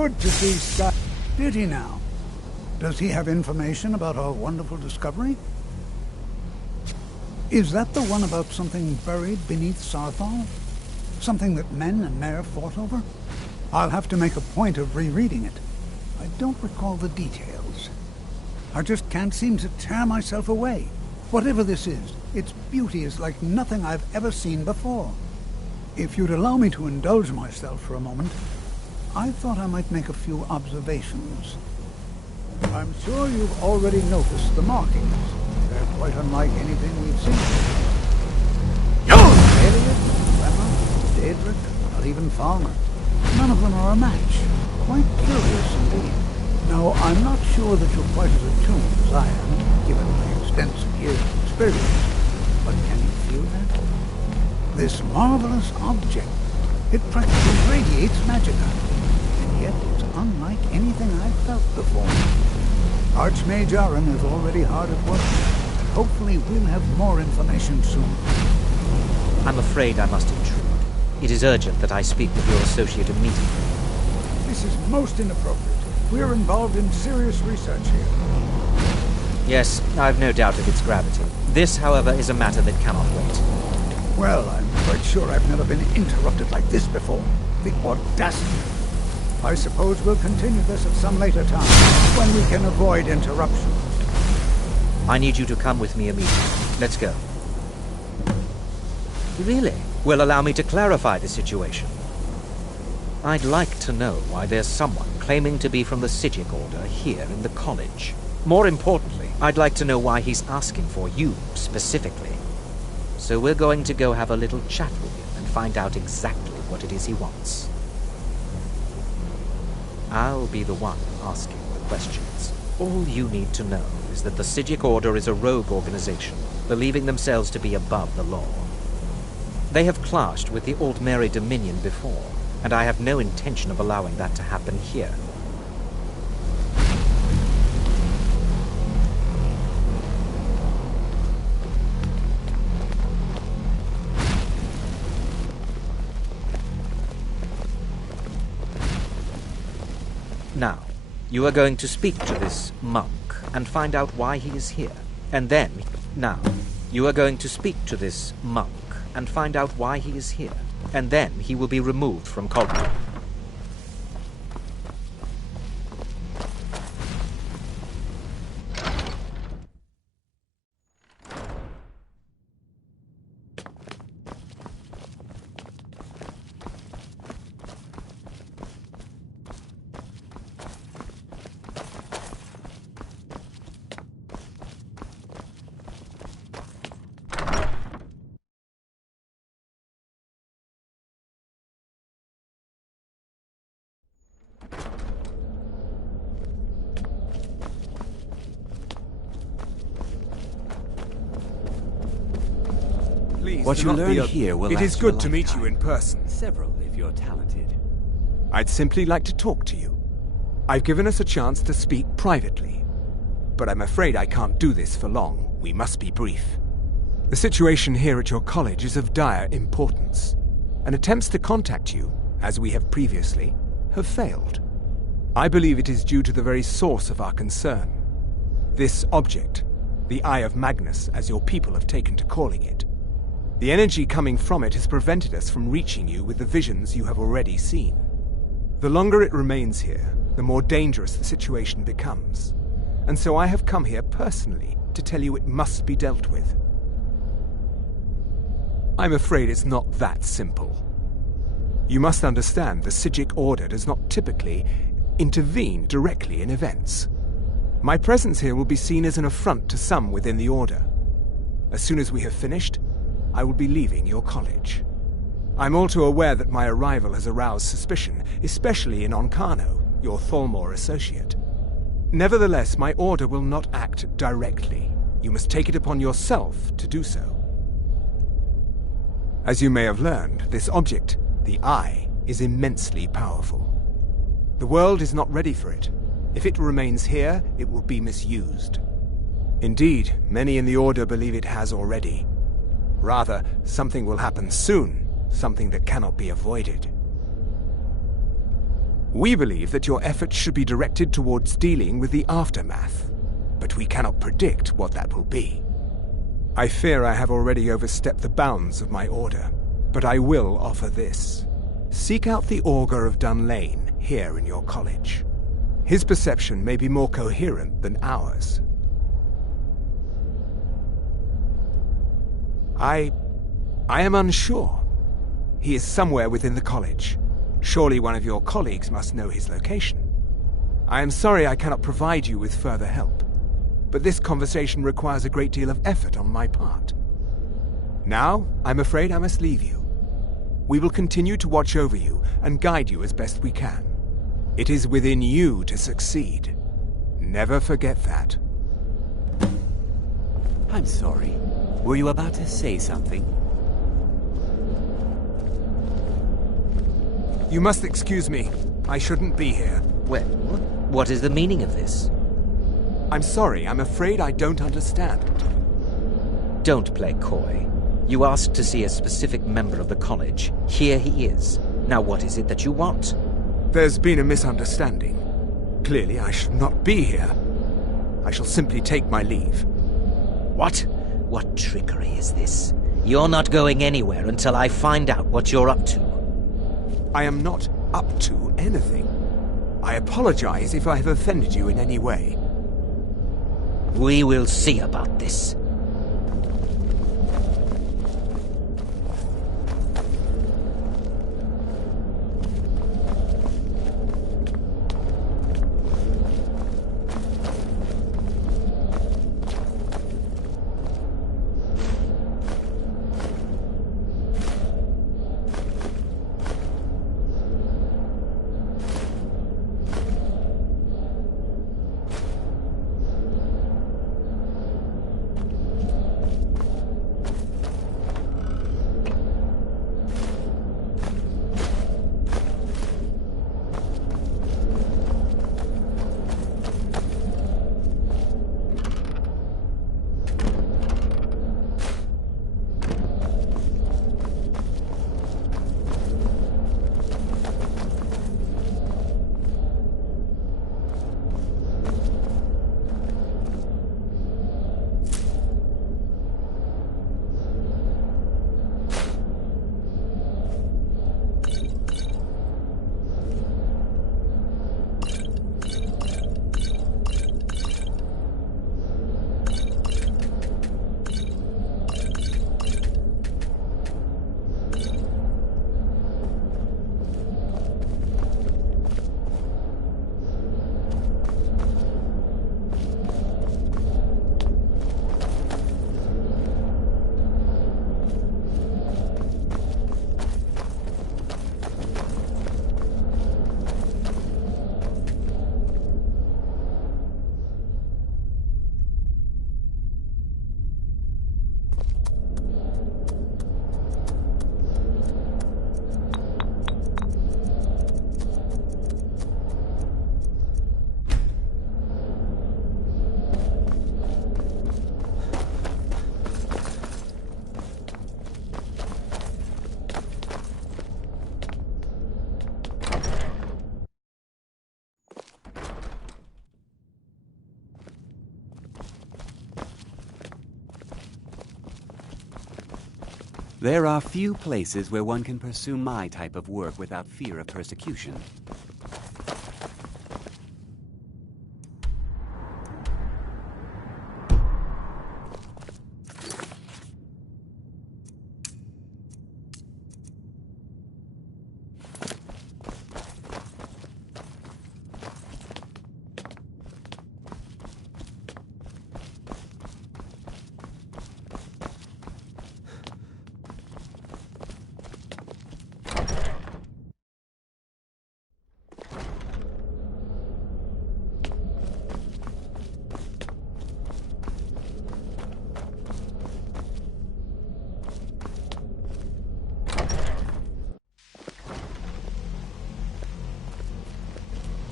Good to see Scott. Did he now? Does he have information about our wonderful discovery? Is that the one about something buried beneath Sarthal? Something that men and Mare fought over? I'll have to make a point of rereading it. I don't recall the details. I just can't seem to tear myself away. Whatever this is, its beauty is like nothing I've ever seen before. If you'd allow me to indulge myself for a moment, I thought I might make a few observations. I'm sure you've already noticed the markings. They're quite unlike anything we've seen. Elliot, Rema, Daedric, or even Falmer. None of them are a match. Quite curious indeed. Now, I'm not sure that you're quite as attuned as I am, given my extensive years of experience. But can you feel that? This marvelous object, it practically radiates magicka. And yet it's unlike anything I've felt before. Archmage Aaron is already hard at work, and hopefully we'll have more information soon. I'm afraid I must intrude. It is urgent that I speak with your associate immediately. This is most inappropriate. We're involved in serious research here. Yes, I've no doubt of its gravity. This, however, is a matter that cannot wait. Well, I'm quite sure I've never been interrupted like this before. The audacity. I suppose we'll continue this at some later time, when we can avoid interruption. I need you to come with me immediately. Let's go. Really? Well, allow me to clarify the situation. I'd like to know why there's someone claiming to be from the Psijic Order here in the college. More importantly, I'd like to know why he's asking for you, specifically. So we're going to go have a little chat with him and find out exactly what it is he wants. I'll be the one asking the questions. All you need to know is that the Psijic Order is a rogue organization, believing themselves to be above the law. They have clashed with the Altmeri Dominion before, and I have no intention of allowing that to happen here. Now, you are going to speak to this monk and find out why he is here. And then, you are going to speak to this monk and find out why he is here. And then he will be removed from Cognitive. What you learn here will last It is good your to meet lifetime. you in person. Several, if you're talented. I'd simply like to talk to you. I've given us a chance to speak privately. But I'm afraid I can't do this for long. We must be brief. The situation here at your college is of dire importance, and attempts to contact you, as we have previously, have failed. I believe it is due to the very source of our concern. This object, the Eye of Magnus, as your people have taken to calling it. The energy coming from it has prevented us from reaching you with the visions you have already seen. The longer it remains here, the more dangerous the situation becomes. And so I have come here personally to tell you it must be dealt with. I'm afraid it's not that simple. You must understand the Psijic Order does not typically intervene directly in events. My presence here will be seen as an affront to some within the Order. As soon as we have finished, I will be leaving your college. I'm all too aware that my arrival has aroused suspicion, especially in Onkano, your Thalmor associate. Nevertheless, my order will not act directly. You must take it upon yourself to do so. As you may have learned, this object, the Eye, is immensely powerful. The world is not ready for it. If it remains here, it will be misused. Indeed, many in the Order believe it has already. Rather, something will happen soon, something that cannot be avoided. We believe that your efforts should be directed towards dealing with the aftermath, but we cannot predict what that will be. I fear I have already overstepped the bounds of my order, but I will offer this. Seek out the Augur of Dunlane here in your college. His perception may be more coherent than ours. I am unsure. He is somewhere within the college. Surely one of your colleagues must know his location. I am sorry I cannot provide you with further help, but this conversation requires a great deal of effort on my part. Now, I'm afraid I must leave you. We will continue to watch over you and guide you as best we can. It is within you to succeed. Never forget that. I'm sorry. Were you about to say something? You must excuse me. I shouldn't be here. Well, what is the meaning of this? I'm sorry. I'm afraid I don't understand. Don't play coy. You asked to see a specific member of the college. Here he is. Now what is it that you want? There's been a misunderstanding. Clearly, I should not be here. I shall simply take my leave. What? What trickery is this? You're not going anywhere until I find out what you're up to. I am not up to anything. I apologize if I have offended you in any way. We will see about this. There are few places where one can pursue my type of work without fear of persecution.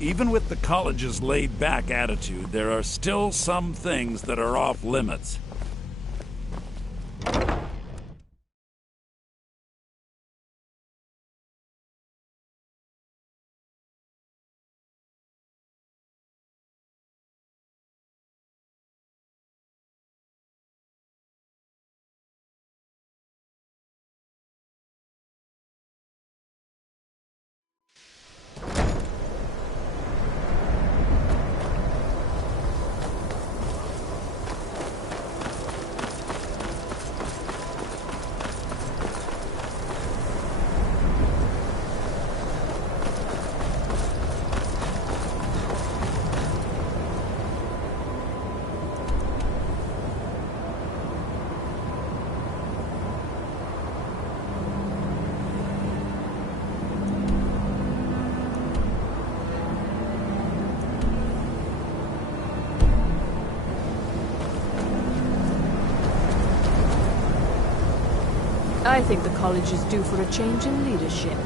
Even with the college's laid-back attitude, there are still some things that are off limits. I think the college is due for a change in leadership.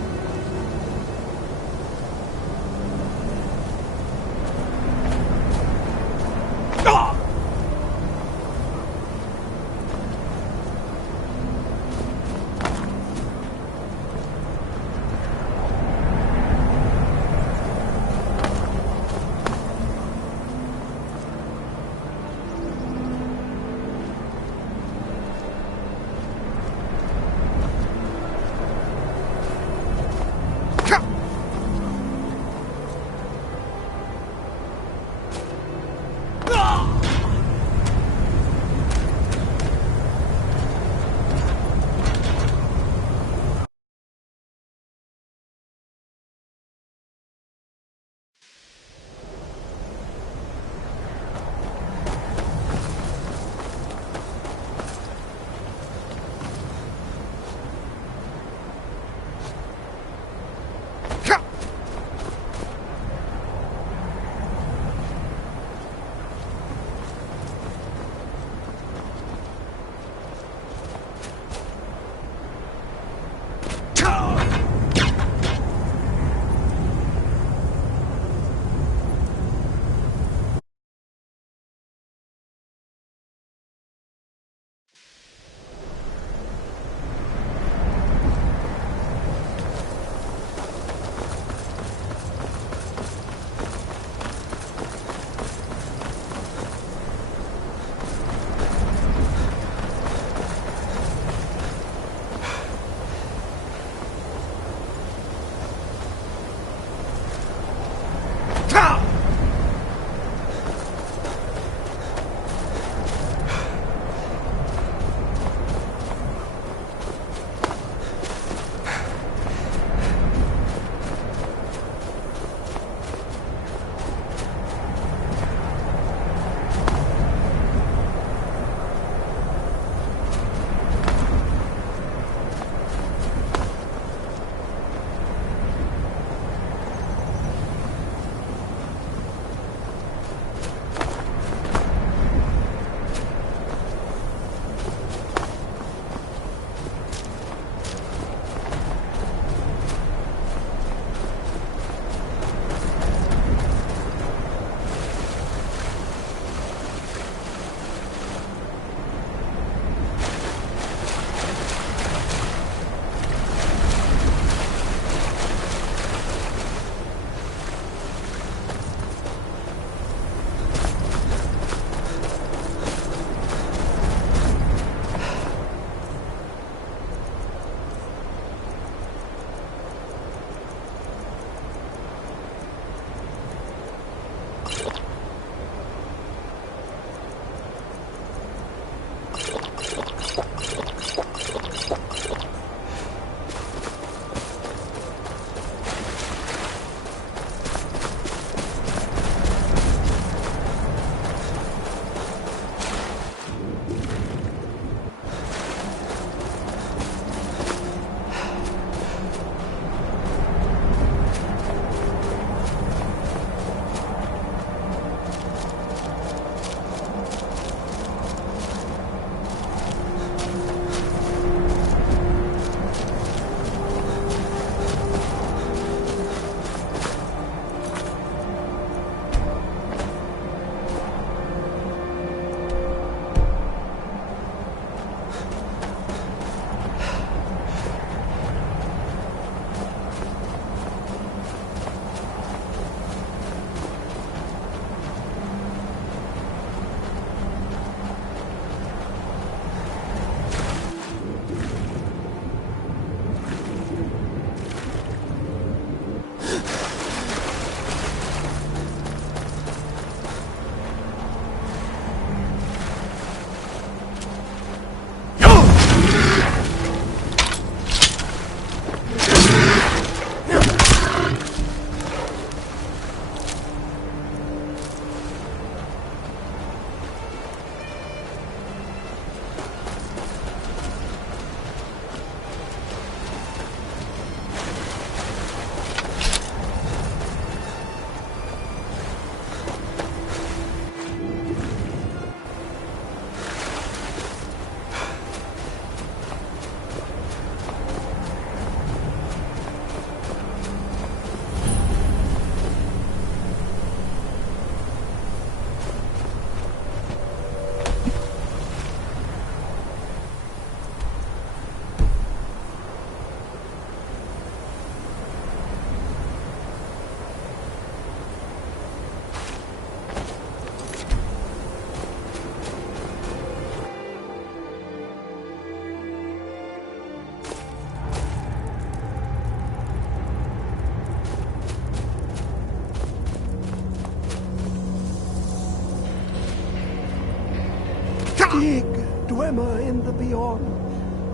Dwemer in the beyond.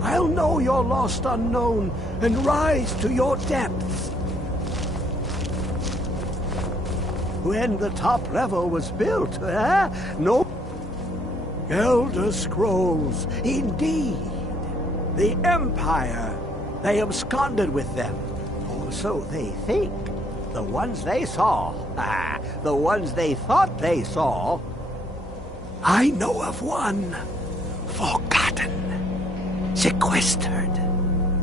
I'll know your lost unknown and rise to your depths. When the top level was built, no Elder Scrolls, indeed. The Empire, they absconded with them. Or so they think. The ones they saw, the ones they thought they saw. I know of one, forgotten, sequestered.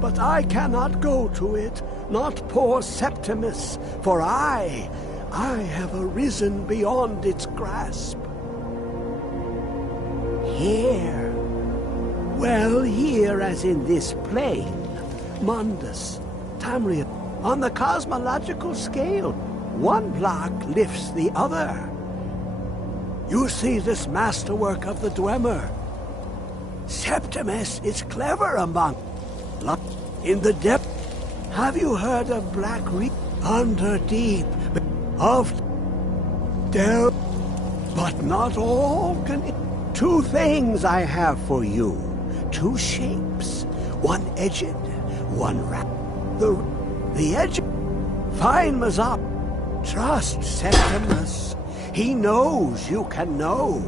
But I cannot go to it, not poor Septimus, for I have arisen beyond its grasp. Here, well, here as in this plane, Mundus, Tamriel, on the cosmological scale, one block lifts the other. You see this masterwork of the Dwemer. Septimus is clever among. In the depth, have you heard of Black Reef? Under deep, of Del, but not all can. Two things I have for you. Two shapes, one edged, one wrapped. The edge. Fine Mazop. Trust Septimus. He knows you can know.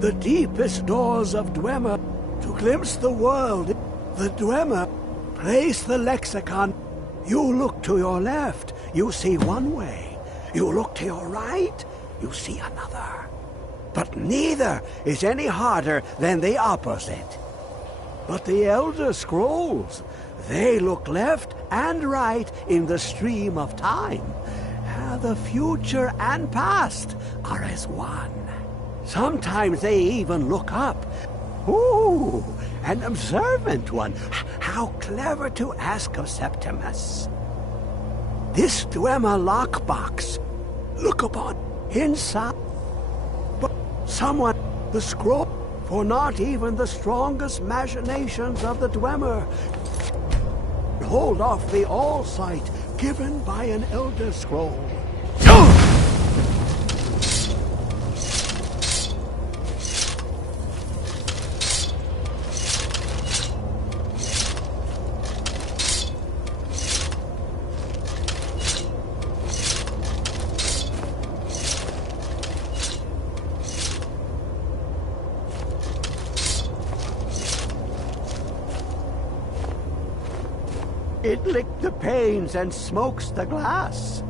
The deepest doors of Dwemer. To glimpse the world, the Dwemer. Place the lexicon. You look to your left, you see one way. You look to your right, you see another. But neither is any harder than the opposite. But the Elder Scrolls, they look left and right in the stream of time. The future and past are as one. Sometimes they even look up. Ooh, an observant one. How clever to ask of Septimus. This Dwemer lockbox, look upon inside. But someone, the scroll, for not even the strongest machinations of the Dwemer hold off the all-sight given by an Elder Scroll. It licked the panes and smokes the glass.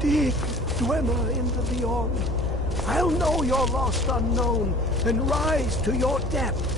Dig, Dwemer in the beyond. I'll know your lost unknown and rise to your depth.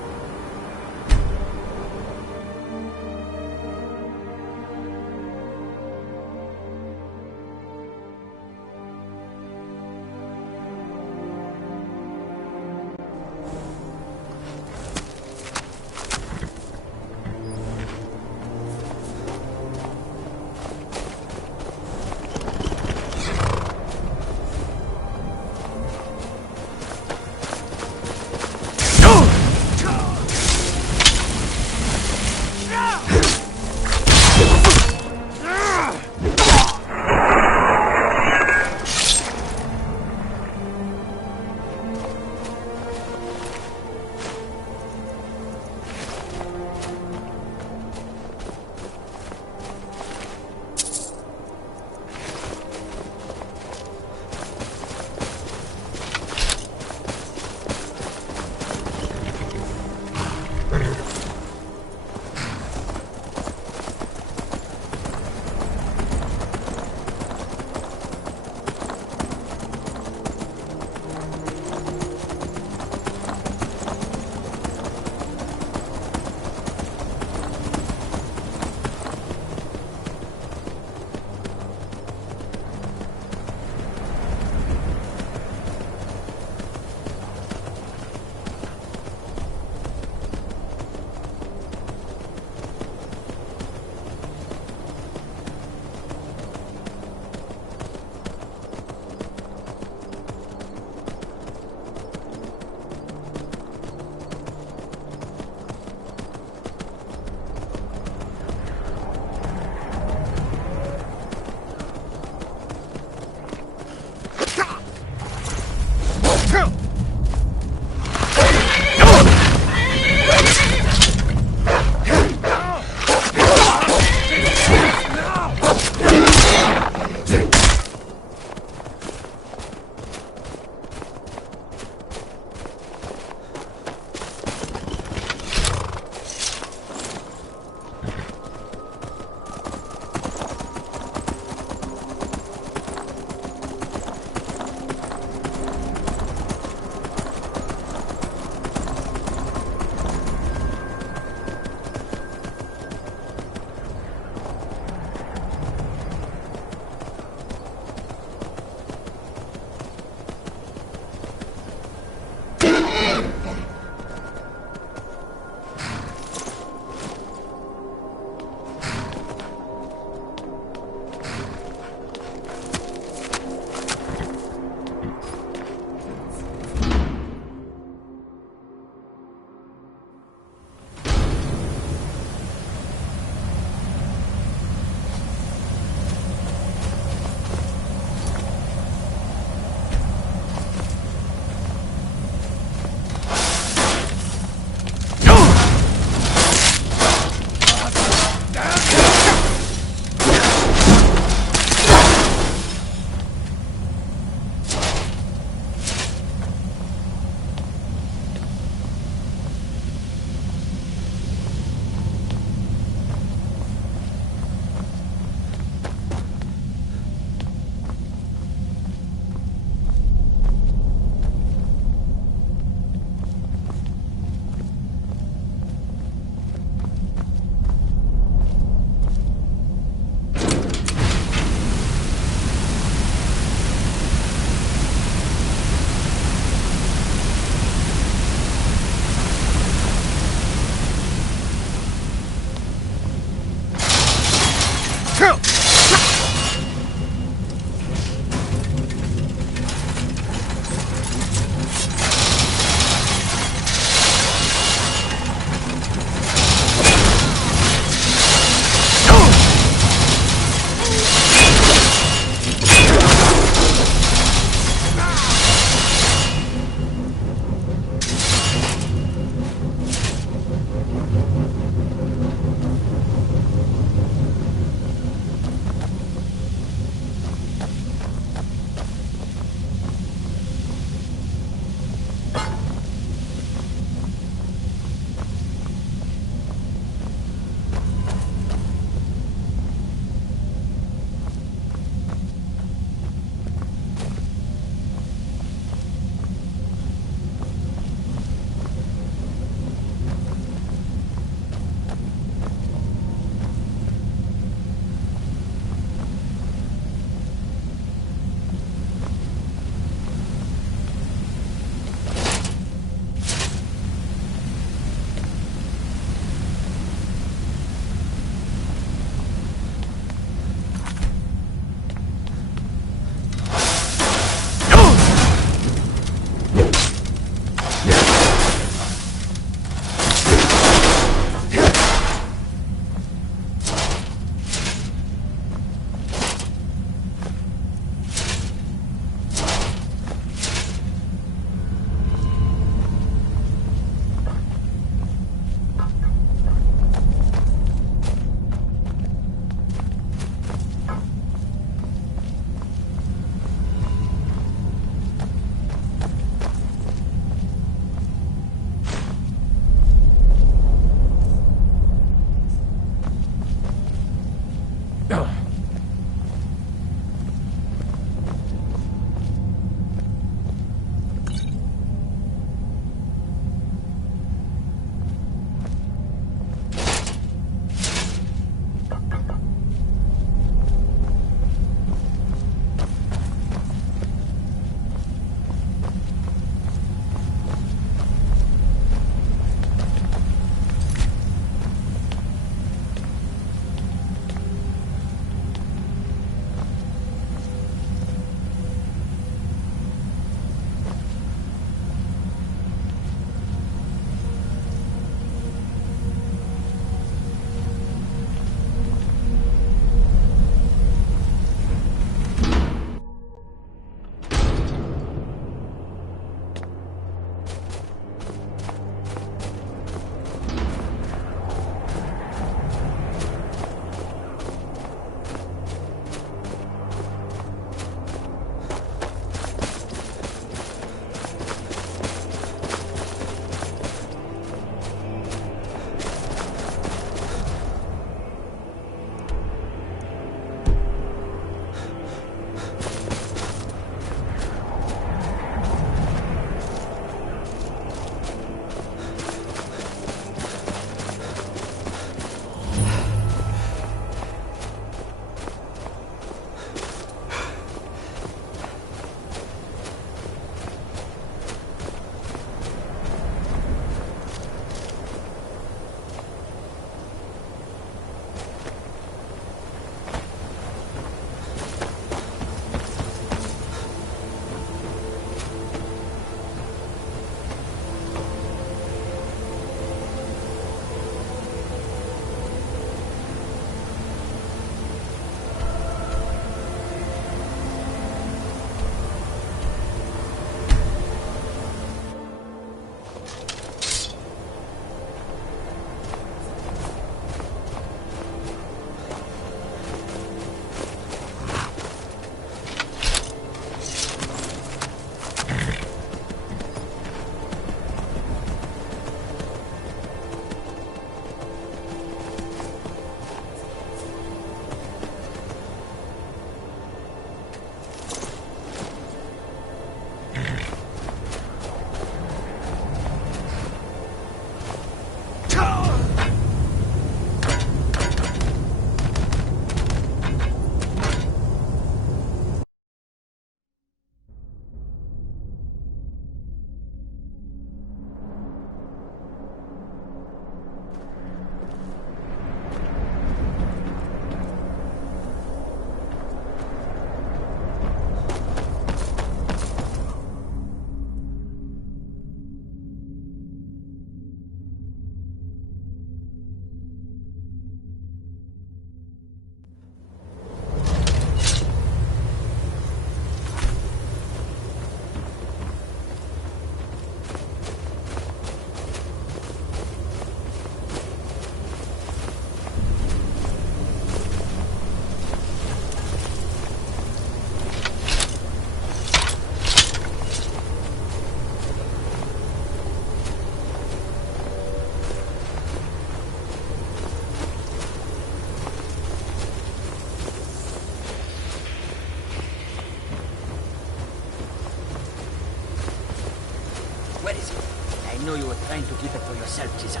Where is it? I know you were trying to keep it for yourself, Cesar.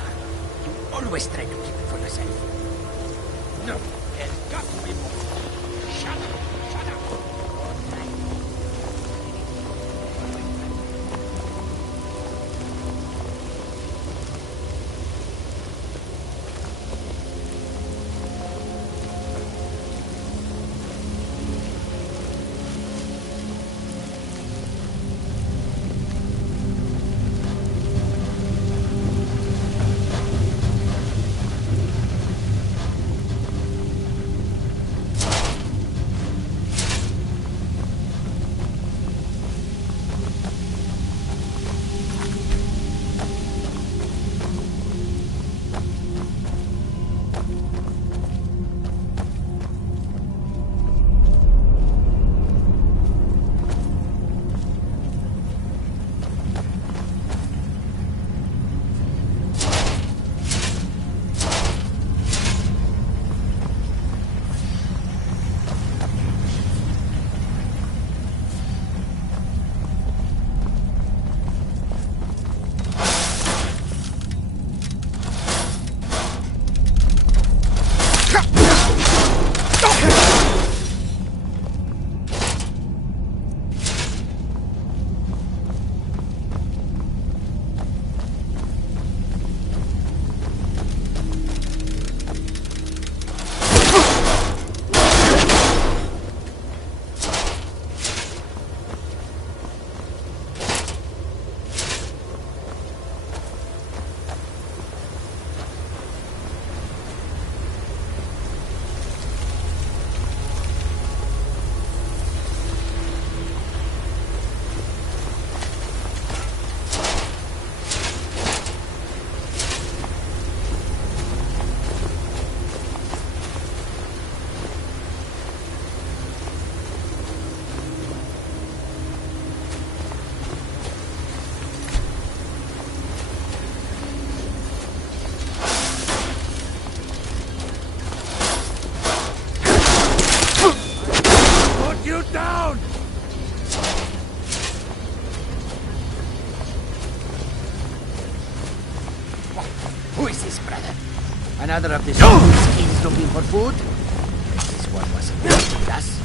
You always try to keep it for yourself. No, there's got to be more. Shut up! Shut up! Another of the skins looking for food? This one wasn't with us.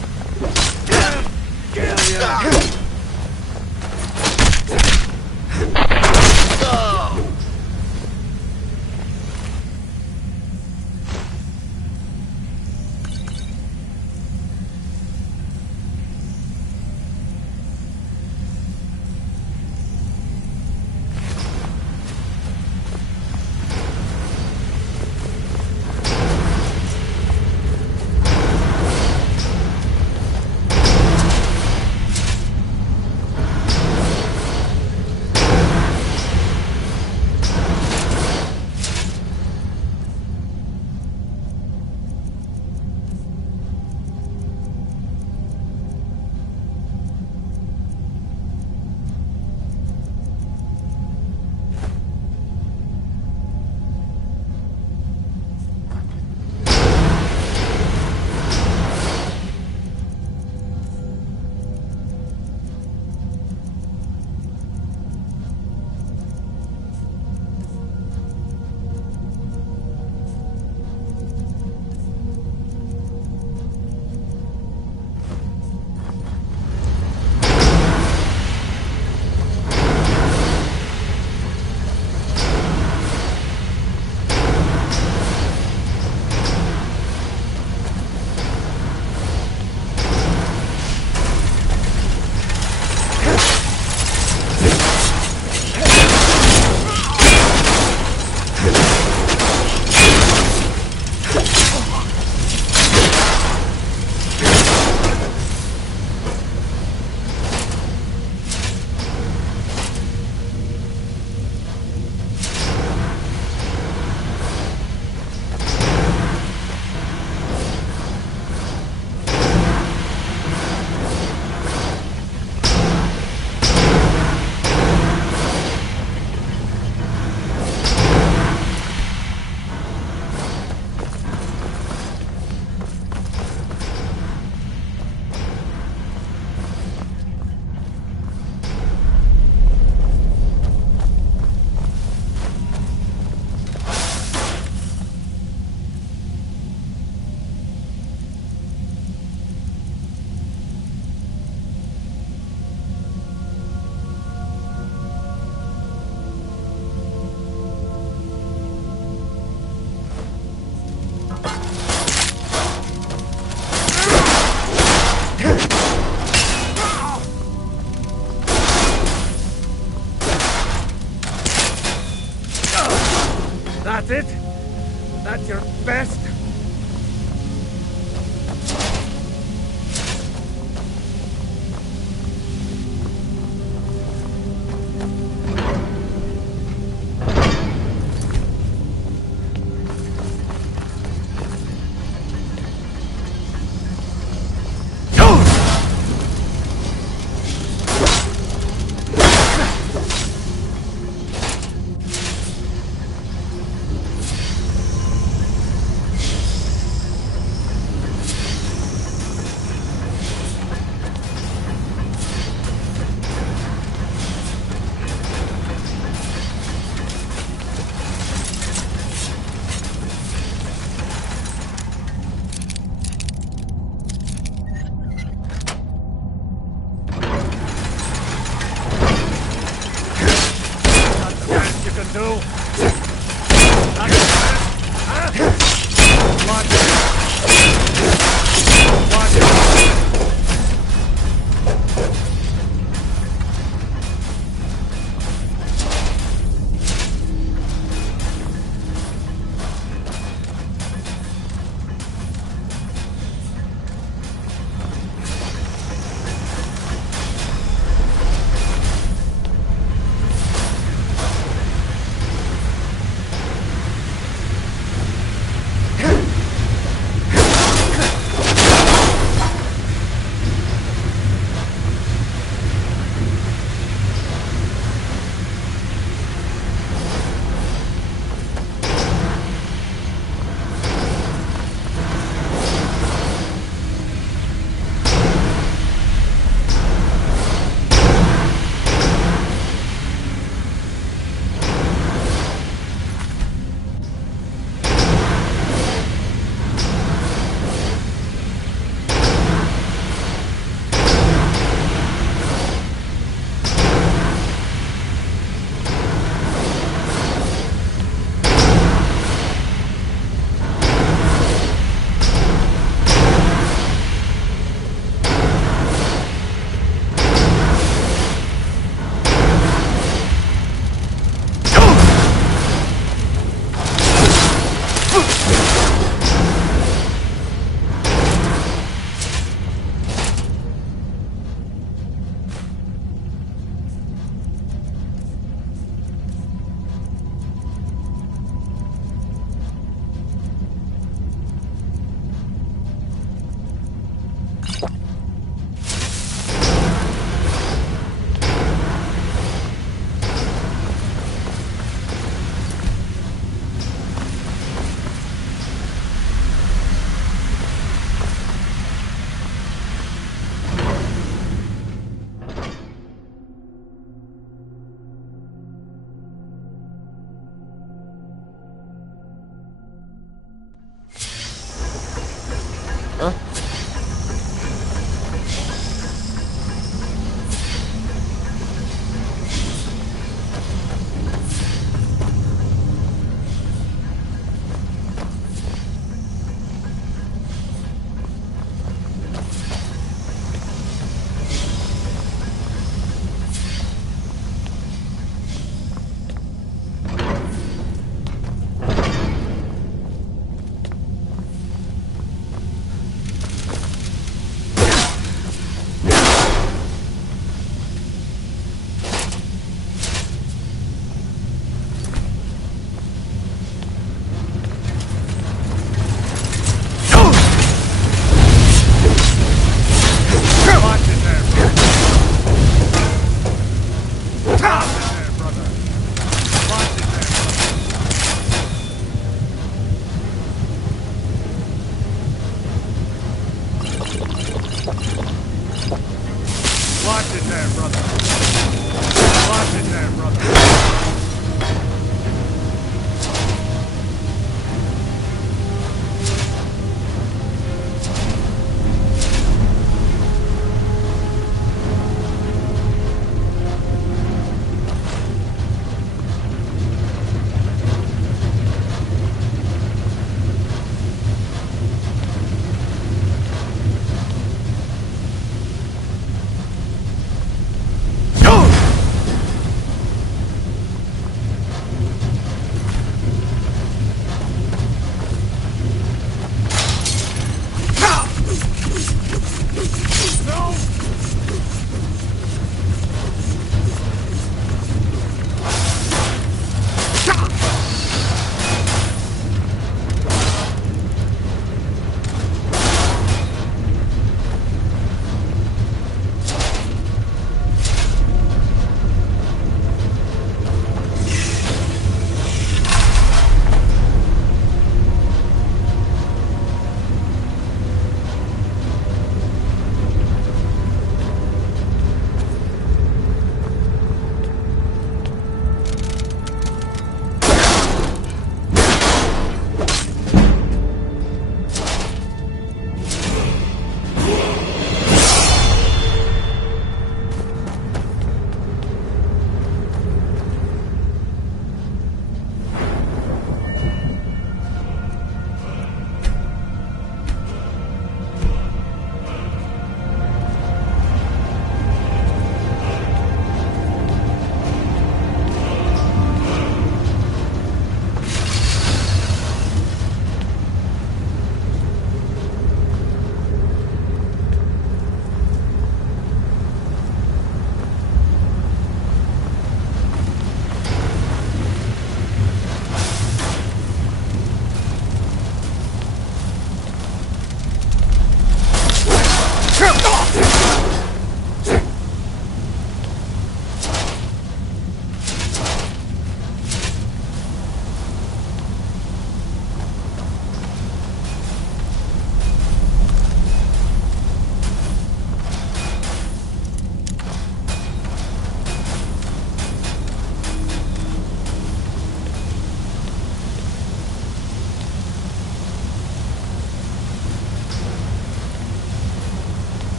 That's it? That's your best?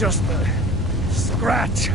Just a scratch.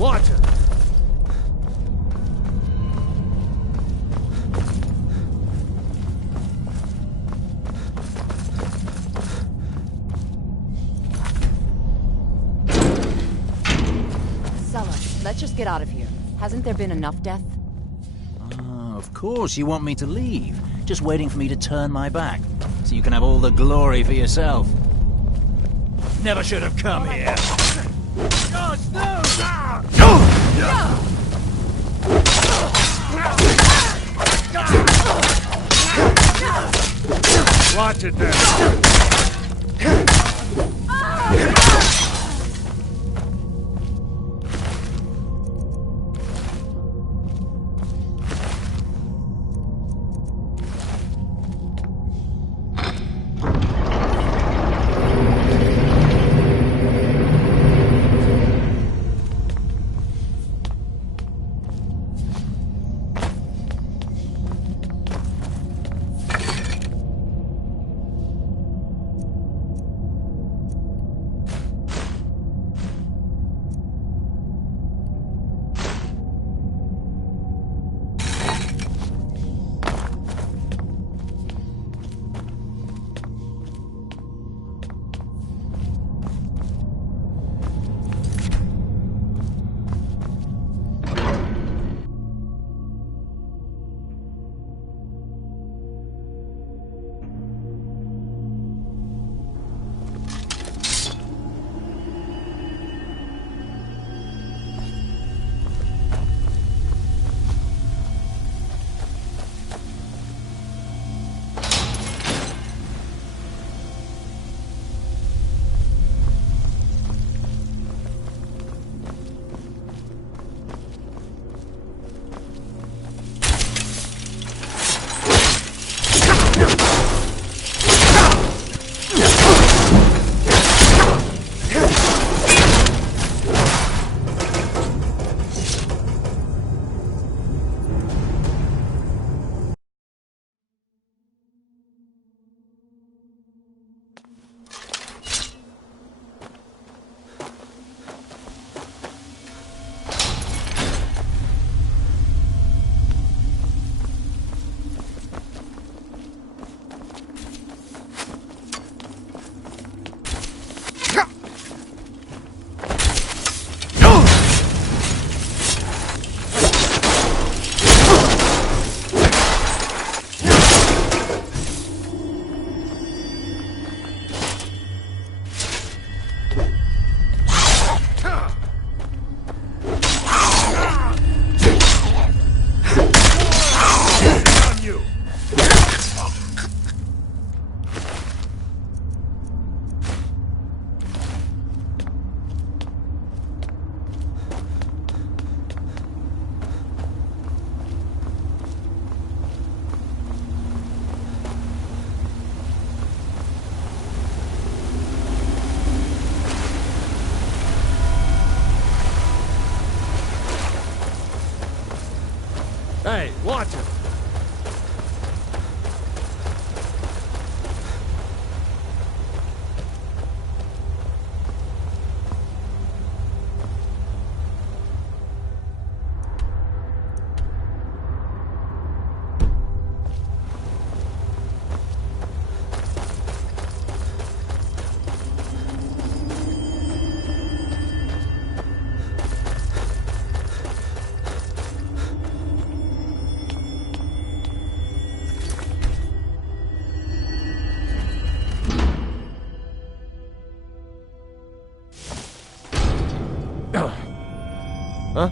Watch it! Let's just get out of here. Hasn't there been enough death? Of course you want me to leave. Just waiting for me to turn my back, so you can have all the glory for yourself. Never should have come here. God, no! Watch it then. Hey, watch it! Huh?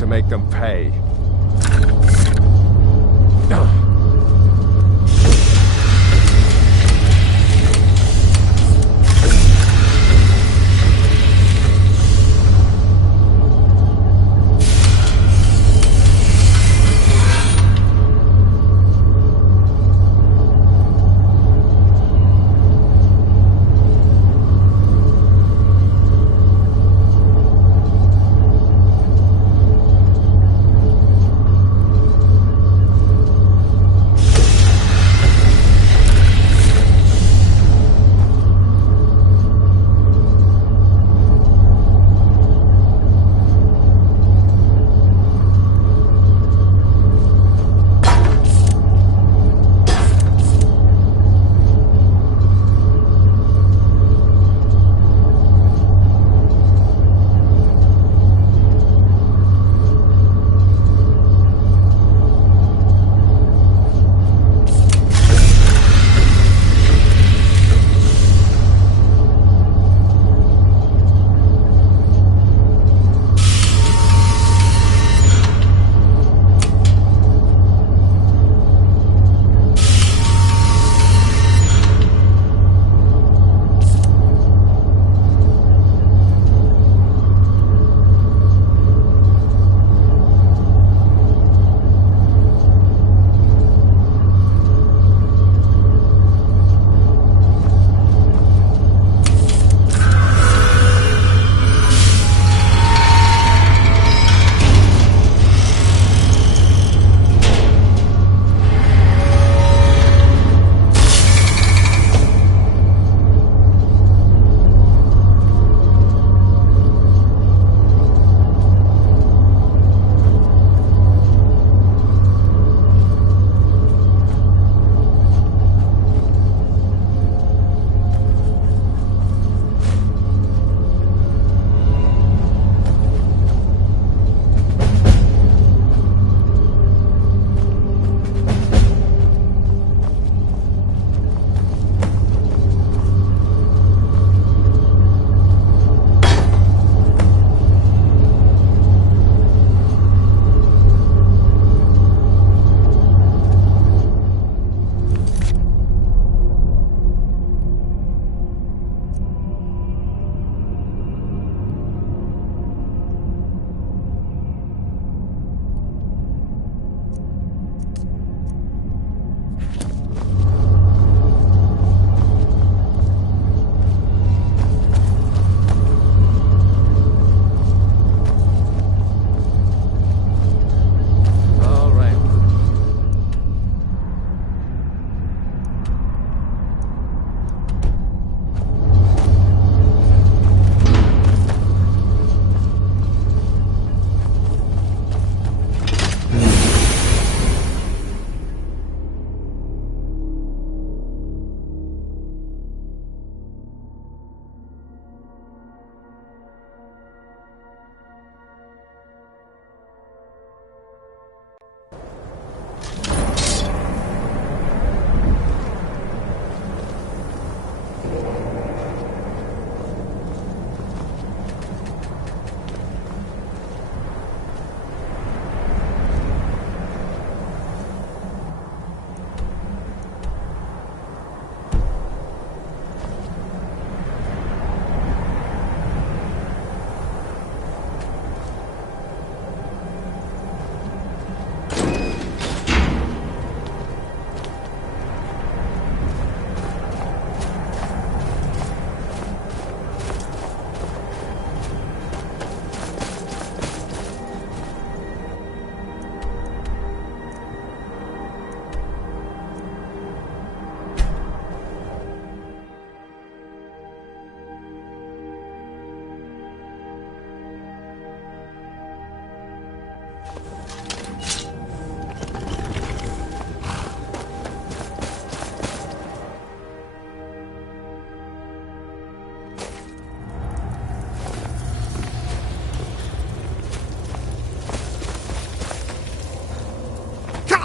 to make them pay.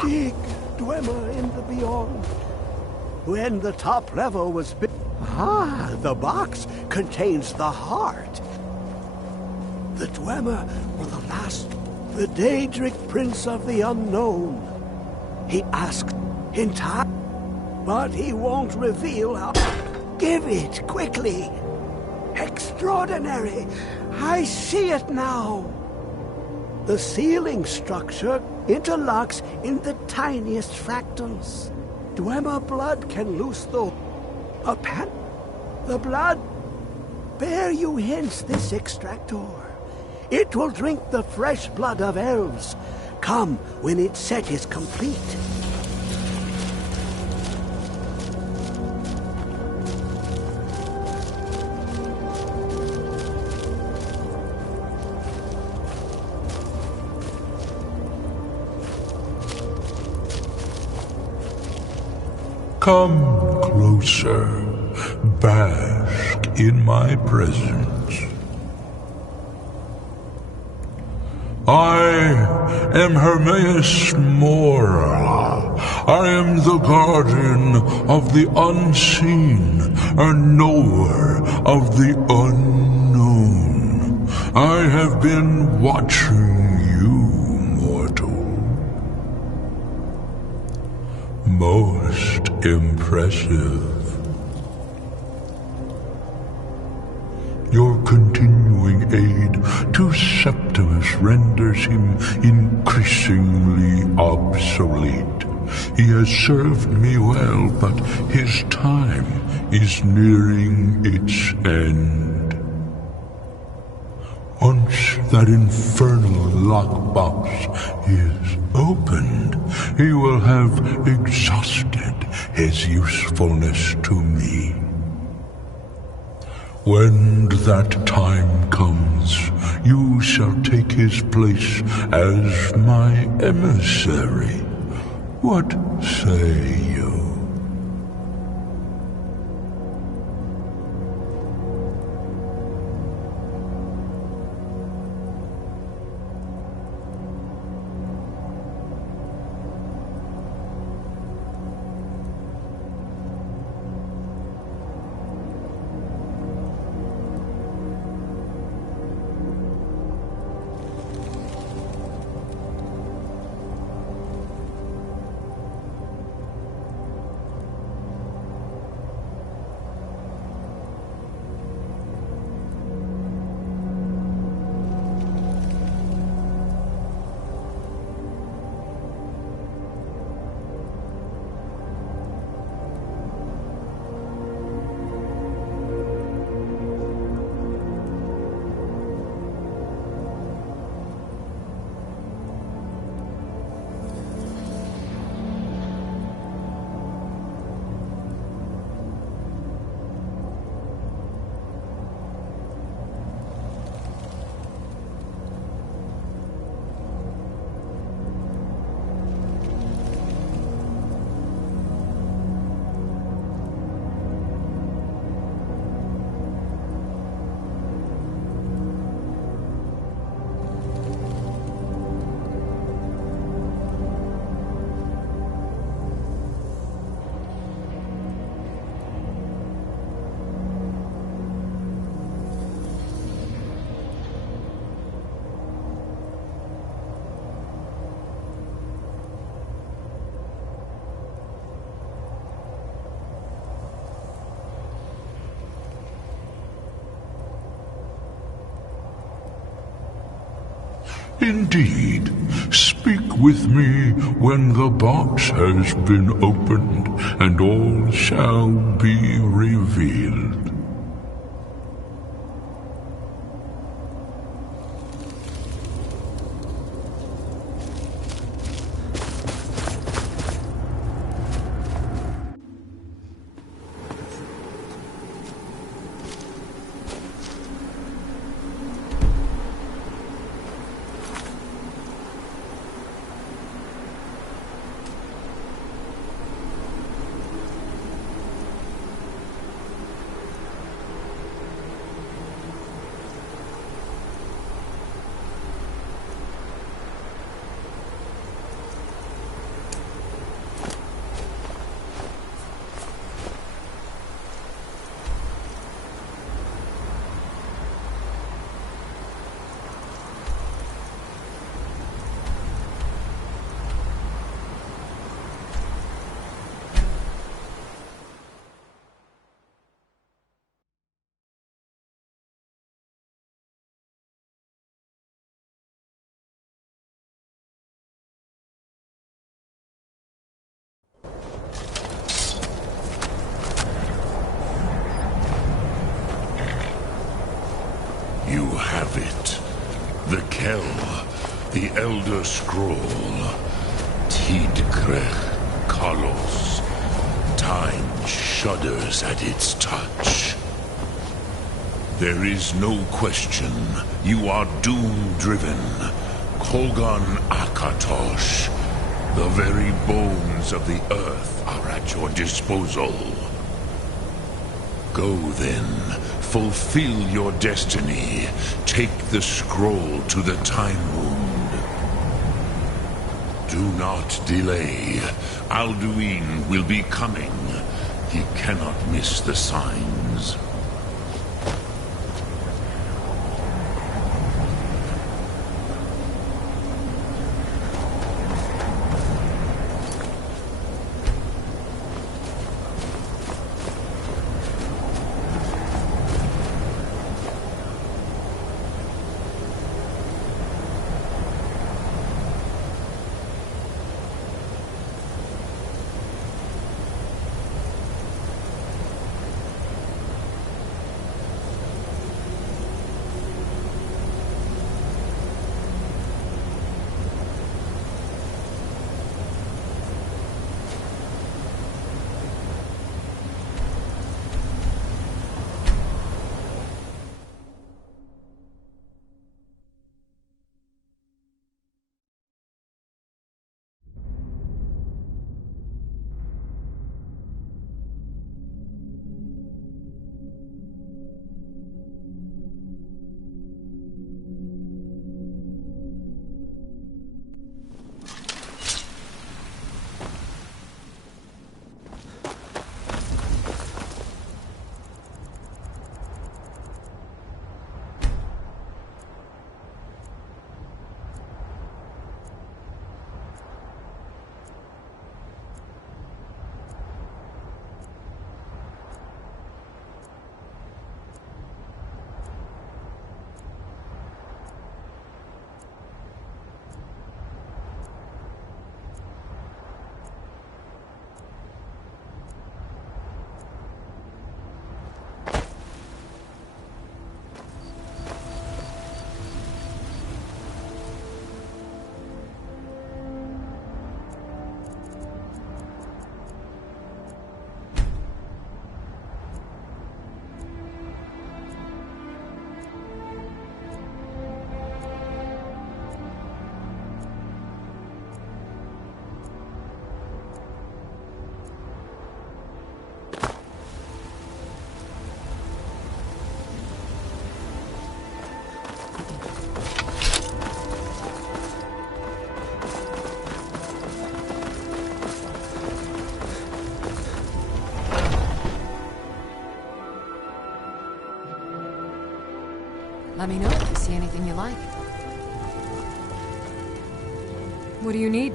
Big Dwemer in the beyond. When the top level was built... Ah, the box contains the heart. The Dwemer were the last the Daedric Prince of the Unknown. He asked in time, but he won't reveal how. Give it, quickly! Extraordinary! I see it now! The ceiling structure interlocks in the tiniest fractals. Dwemer blood can loose the blood. Bear you hence this extractor. It will drink the fresh blood of elves. Come when its set is complete. Come closer, bask in my presence. I am Hermaeus Mora. I am the guardian of the unseen, a knower of the unknown. I have been watching you, mortal. Most impressive. Your continuing aid to Septimus renders him increasingly obsolete. He has served me well, but his time is nearing its end. Once that infernal lockbox is opened, he will have exhausted his usefulness to me. When that time comes, you shall take his place as my emissary. What say you? Indeed. Speak with me when the box has been opened, and all shall be revealed. Hell, the Elder Scroll. Tidkrech Kalos. Time shudders at its touch. There is no question. You are doom-driven. Kogan Akatosh. The very bones of the earth are at your disposal. Go then. Fulfill your destiny. Take the scroll to the Time Wound. Do not delay. Alduin will be coming. He cannot miss the signs. Let me know if you see anything you like. What do you need?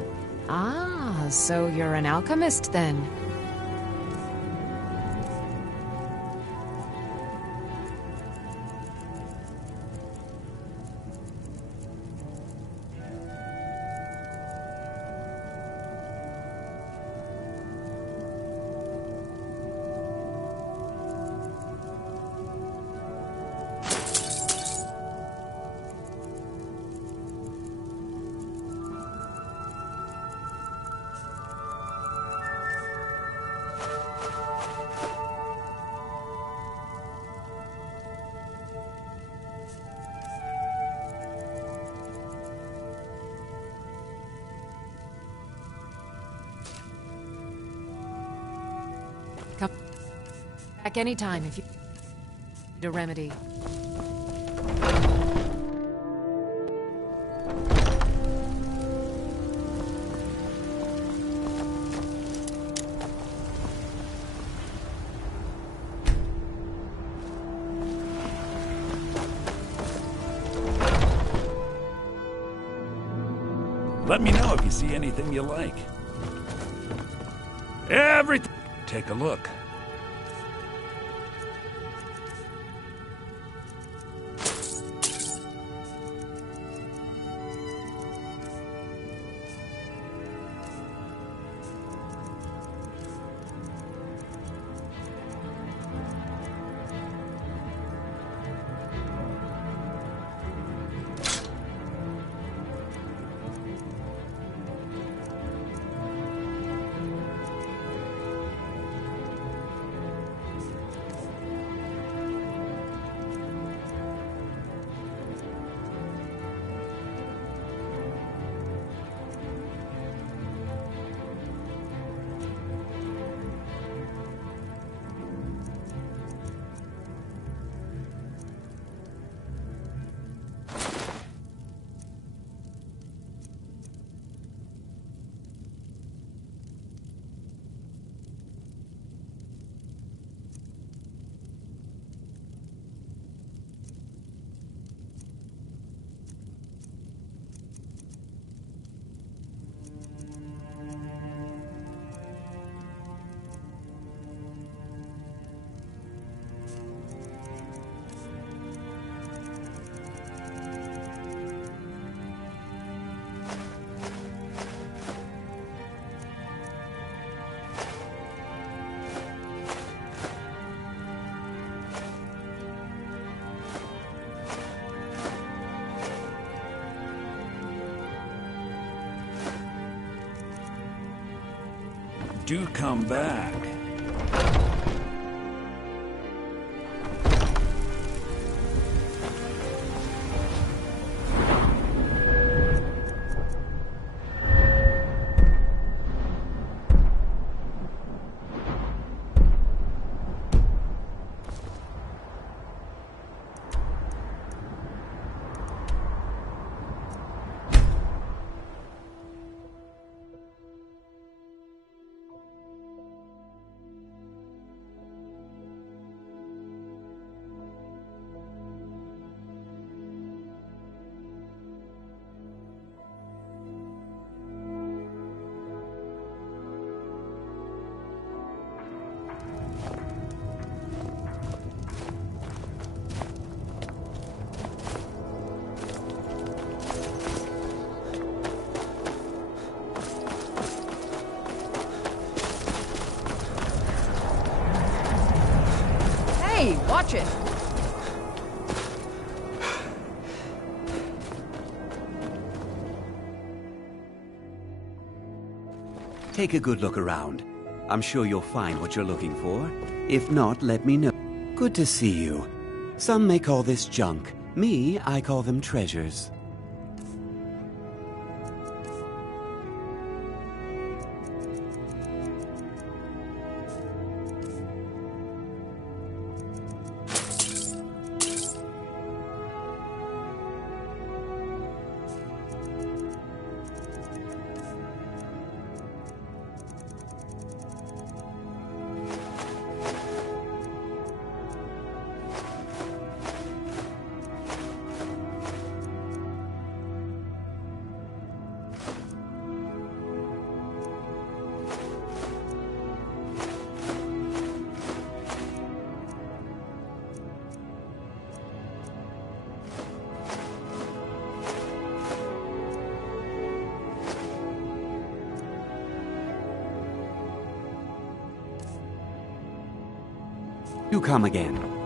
Ah, so you're an alchemist then. Come back anytime if you need a remedy. Let me know if you see anything you like. Everything. Take a look. do come back. Hey, watch it! Take a good look around. I'm sure you'll find what you're looking for. If not, let me know. Good to see you. Some may call this junk. Me, I call them treasures. You come again.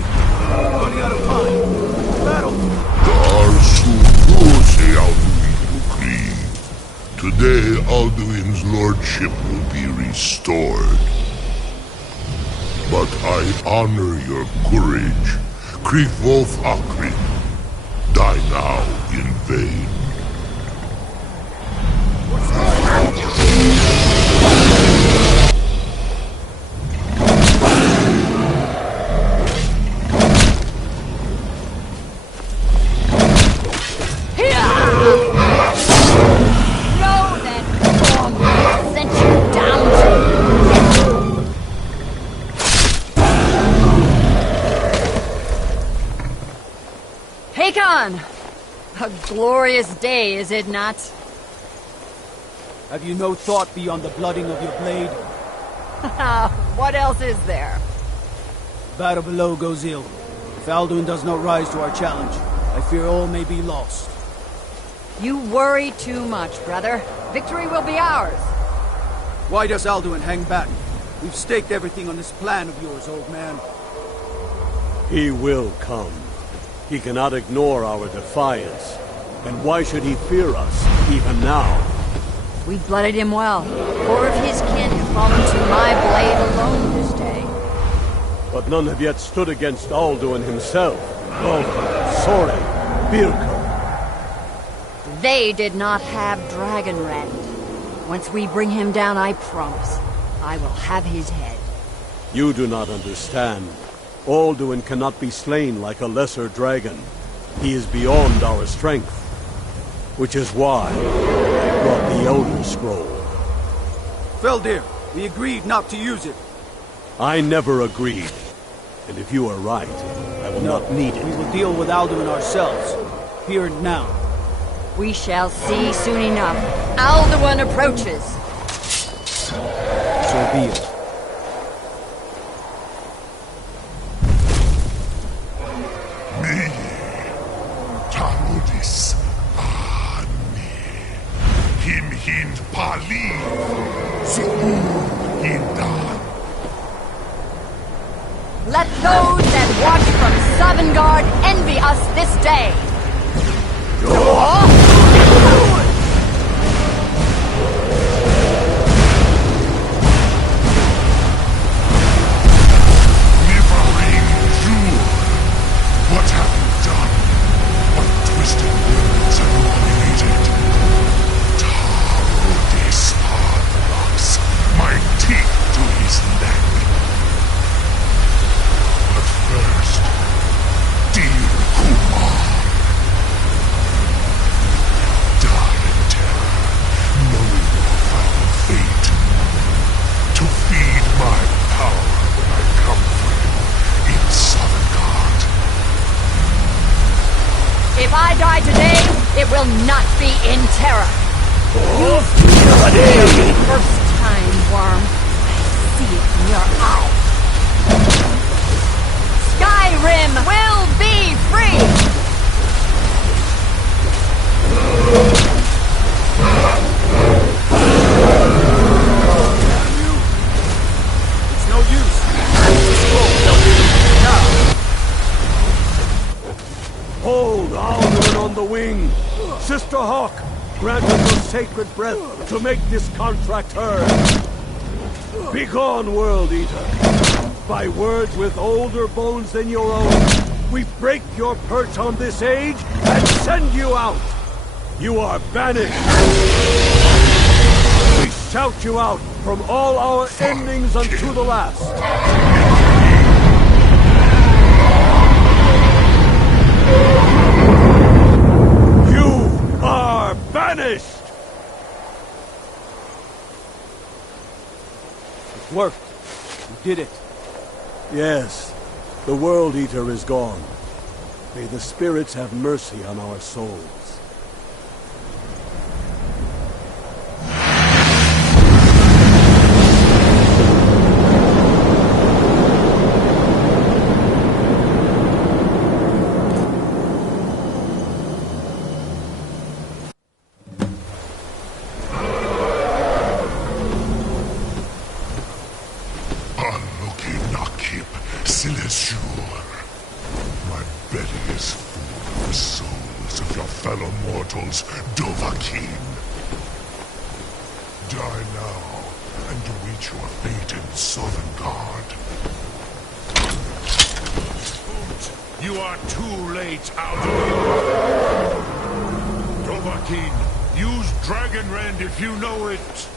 way! Running out of time! Battle! Today, Alduin's lordship will be restored. But I honor your courage. Krieg Wolf Akrin. Die now in vain. A glorious day, is it not? Have you no thought beyond the blooding of your blade? What else is there? Battle below goes ill. If Alduin does not rise to our challenge, I fear all may be lost. You worry too much, brother. Victory will be ours. Why does Alduin hang back? We've staked everything on this plan of yours, old man. He will come. He cannot ignore our defiance. And why should he fear us, even now? We blooded him well. 4 of his kin have fallen to my blade alone this day. But none have yet stood against Alduin himself. Volker, Soren, Birko. They did not have Dragonrend. Once we bring him down, I promise, I will have his head. You do not understand. Alduin cannot be slain like a lesser dragon. He is beyond our strength. Which is why I brought the Elder Scroll. Feldir, we agreed not to use it. I never agreed. And if you are right, I will not need it. We will deal with Alduin ourselves. Here and now. We shall see soon enough. Alduin approaches. So be it. Hind Pali, Hindan. Let those that watch from Sovngarde envy us this day. Nivering Jewel, what have you done? What twisted words have you created? My teeth to his neck. But first, dear Kumar, die in terror, knowing your foul fate. To feed my power when I come for you in Sovngarde. If I die today, it will not be in terror. First time, worm. I see it in your eye. Skyrim will be free! It's no use. Hold Alduin on the wing! Sister Hawk! Grant us your sacred breath to make this contract hers. Begone, World Eater. By words with older bones than your own, we break your perch on this age and send you out. You are banished. We shout you out from all our endings unto the last. Banished! It worked. We did it. Yes. The World Eater is gone. May the spirits have mercy on our souls. belly is full of the souls of your fellow mortals, Dovahkiin. Die now, and await your fate in Sovngarde. You are too late, Alduin. Dovahkiin, use Dragon Rend if you know it.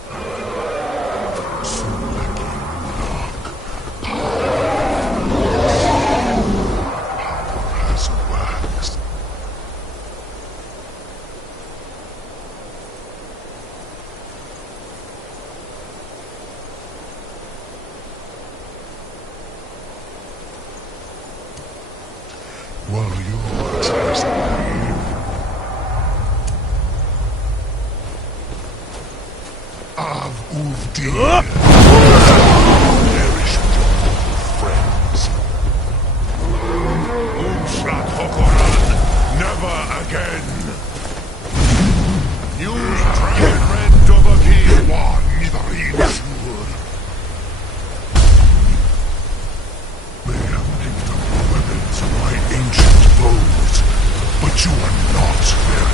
While yours has believed. Av Uvdir. Perish with your mortal friends. Umshlat Hokoran, never again. Use Dragon Rend, Dovahkiin. One Nidarin Sur. May have picked up the weapons of my ancient foes, but you are not their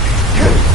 equal.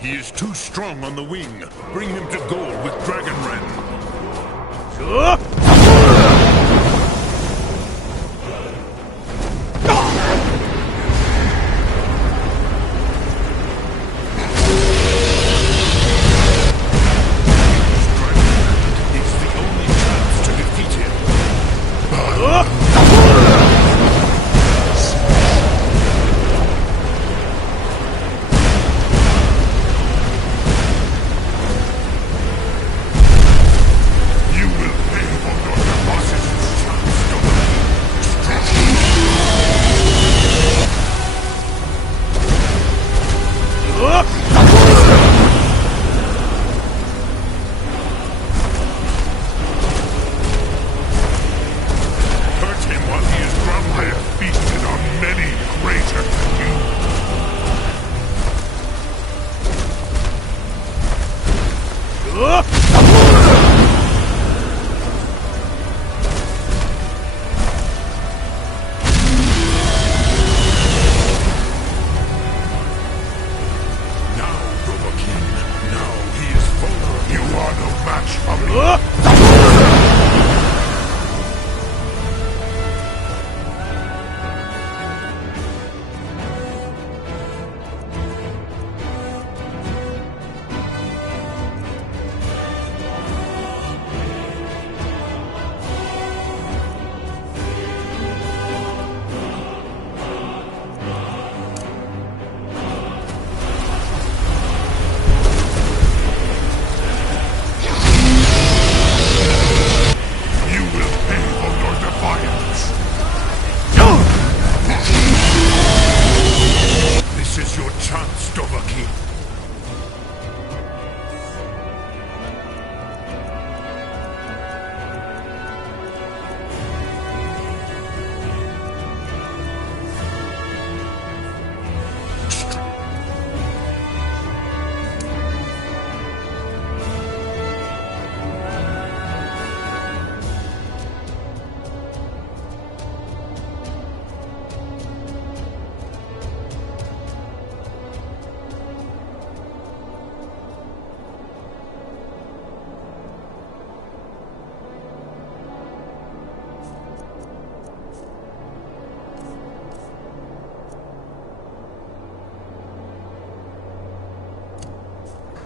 He is too strong on the wing. Bring him to goal with Dragon Ren. It's the only chance to defeat him.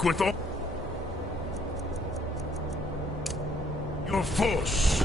back with all your force.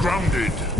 grounded.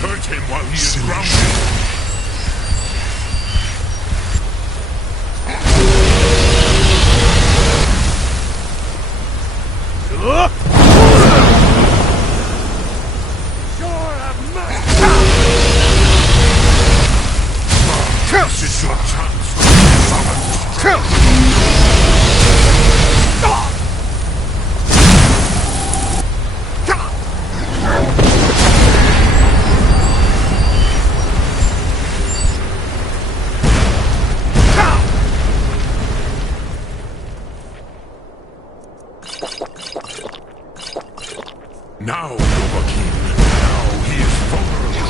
Hurt him while he is grounded. This is your chance to summon. Now, Dovahkiin. Now he is vulnerable.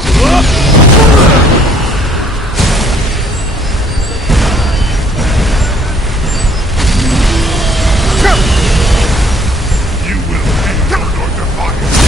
You will pay for your defiance.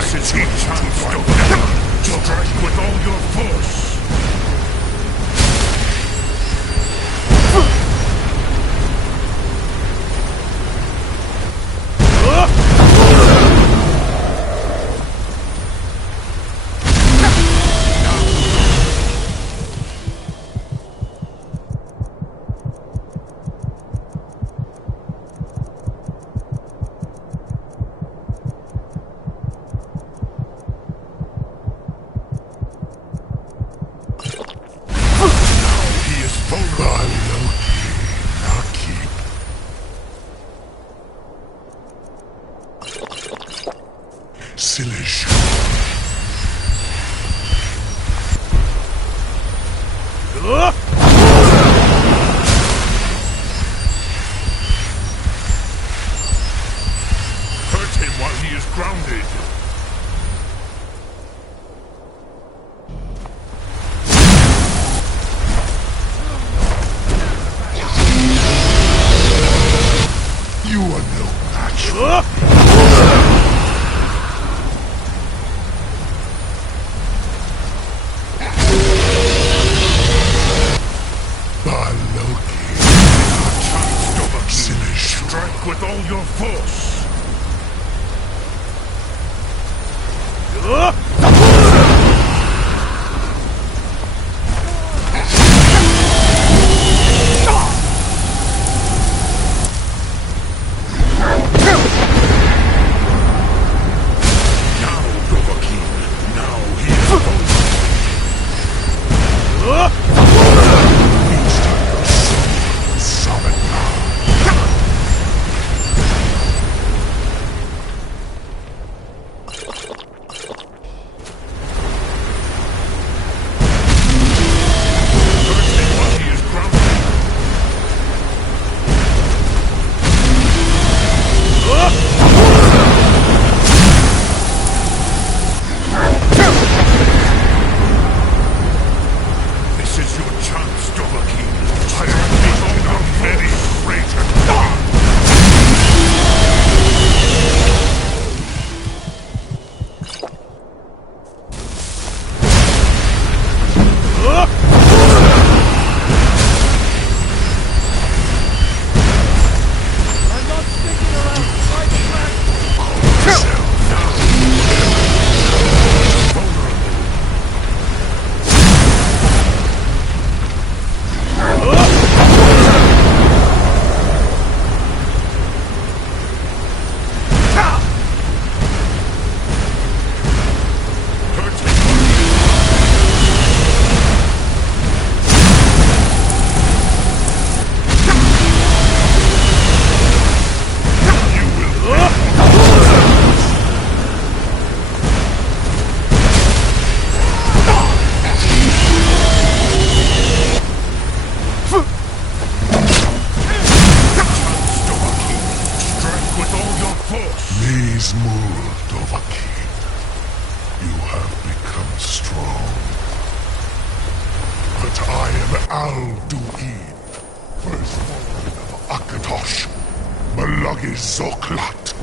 This is your chance to strike with all your force. Silish. Hurt him while he is grounded. You are no match. Strike with all your force. Now, Dovahkiin. Now he is vulnerable. Summon now. Zoklat.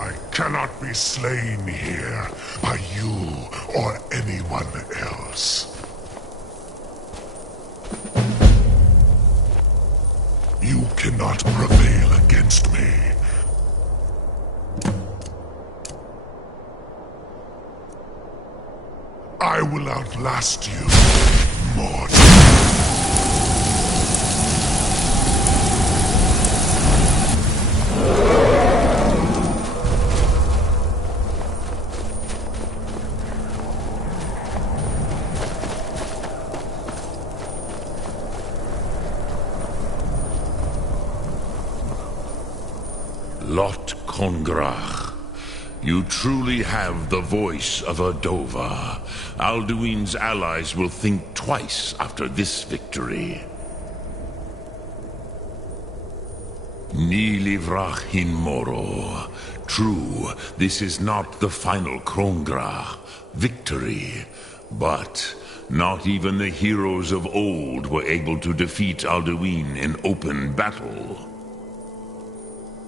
I cannot be slain here by you or anyone else. You cannot prevail against me. I will outlast you, mortal. Lot Kongrach, you truly have the voice of a Dova. Alduin's allies will think twice after this victory. Ni livrach hin moro. True, this is not the final Kongrach victory, but not even the heroes of old were able to defeat Alduin in open battle.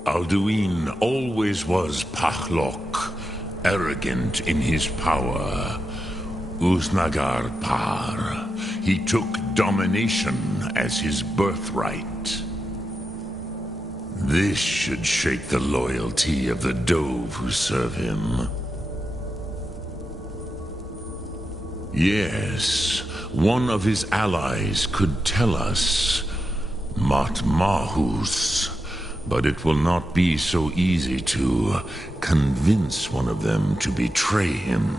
Alduin always was Pachlok, arrogant in his power. Uznagar Par. He took domination as his birthright. This should shake the loyalty of the Dove who serve him. Yes, one of his allies could tell us. Matmahus. But it will not be so easy to convince one of them to betray him.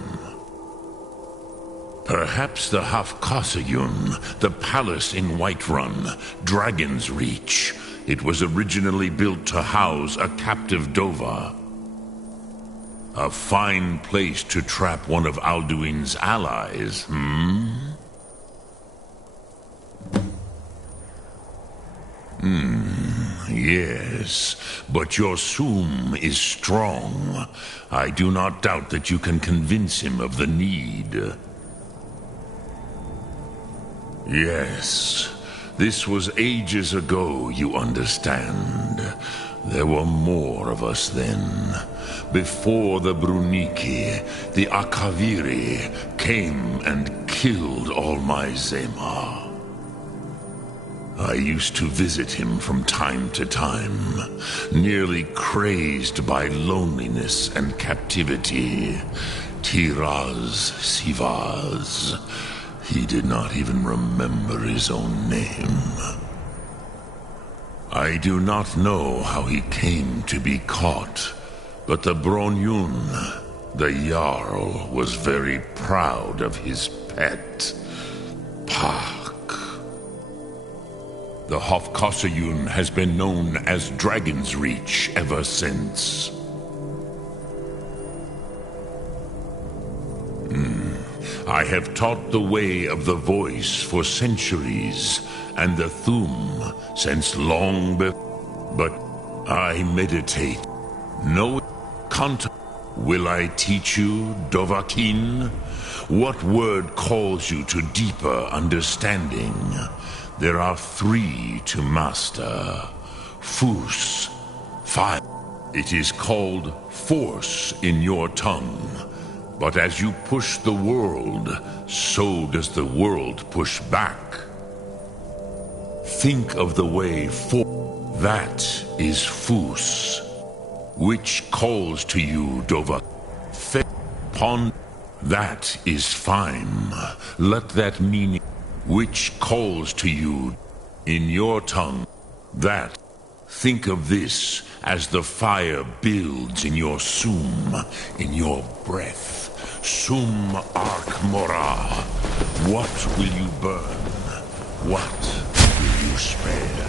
Perhaps the Hafkasayun, the palace in Whiterun, Dragon's Reach. It was originally built to house a captive Dova. A fine place to trap one of Alduin's allies, Yes, but your Sum is strong. I do not doubt that you can convince him of the need. Yes, this was ages ago, you understand. There were more of us then. Before the Bruniki, the Akaviri came and killed all my Zema. I used to visit him from time to time, nearly crazed by loneliness and captivity. Tiraz Sivaz. He did not even remember his own name. I do not know how he came to be caught, but the Bronyun, the Jarl, was very proud of his pet, Pak. The Hofkasayun has been known as Dragon's Reach ever since. I have taught the way of the voice for centuries, and the Thum since long before. But I meditate. No will I teach you, Dovahkiin? What word calls you to deeper understanding? There are 3 to master. Fus, fire. It is called force in your tongue. But as you push the world, so does the world push back. Think of the way for that is Fus, which calls to you, Dova. Pond, that is fine. Let that meaning, which calls to you in your tongue, that. Think of this as the fire builds in your Sum, in your breath. Sum Ark Mora. What will you burn? What will you spare?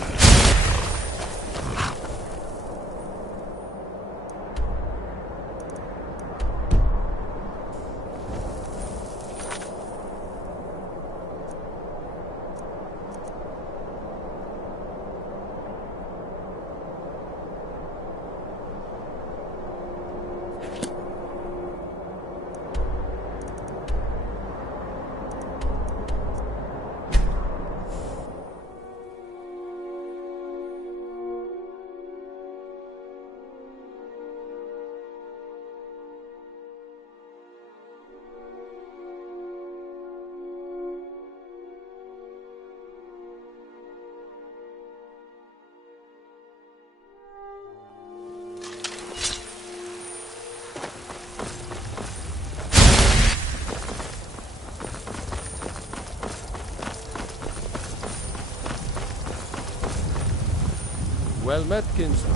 Well met, kinsman.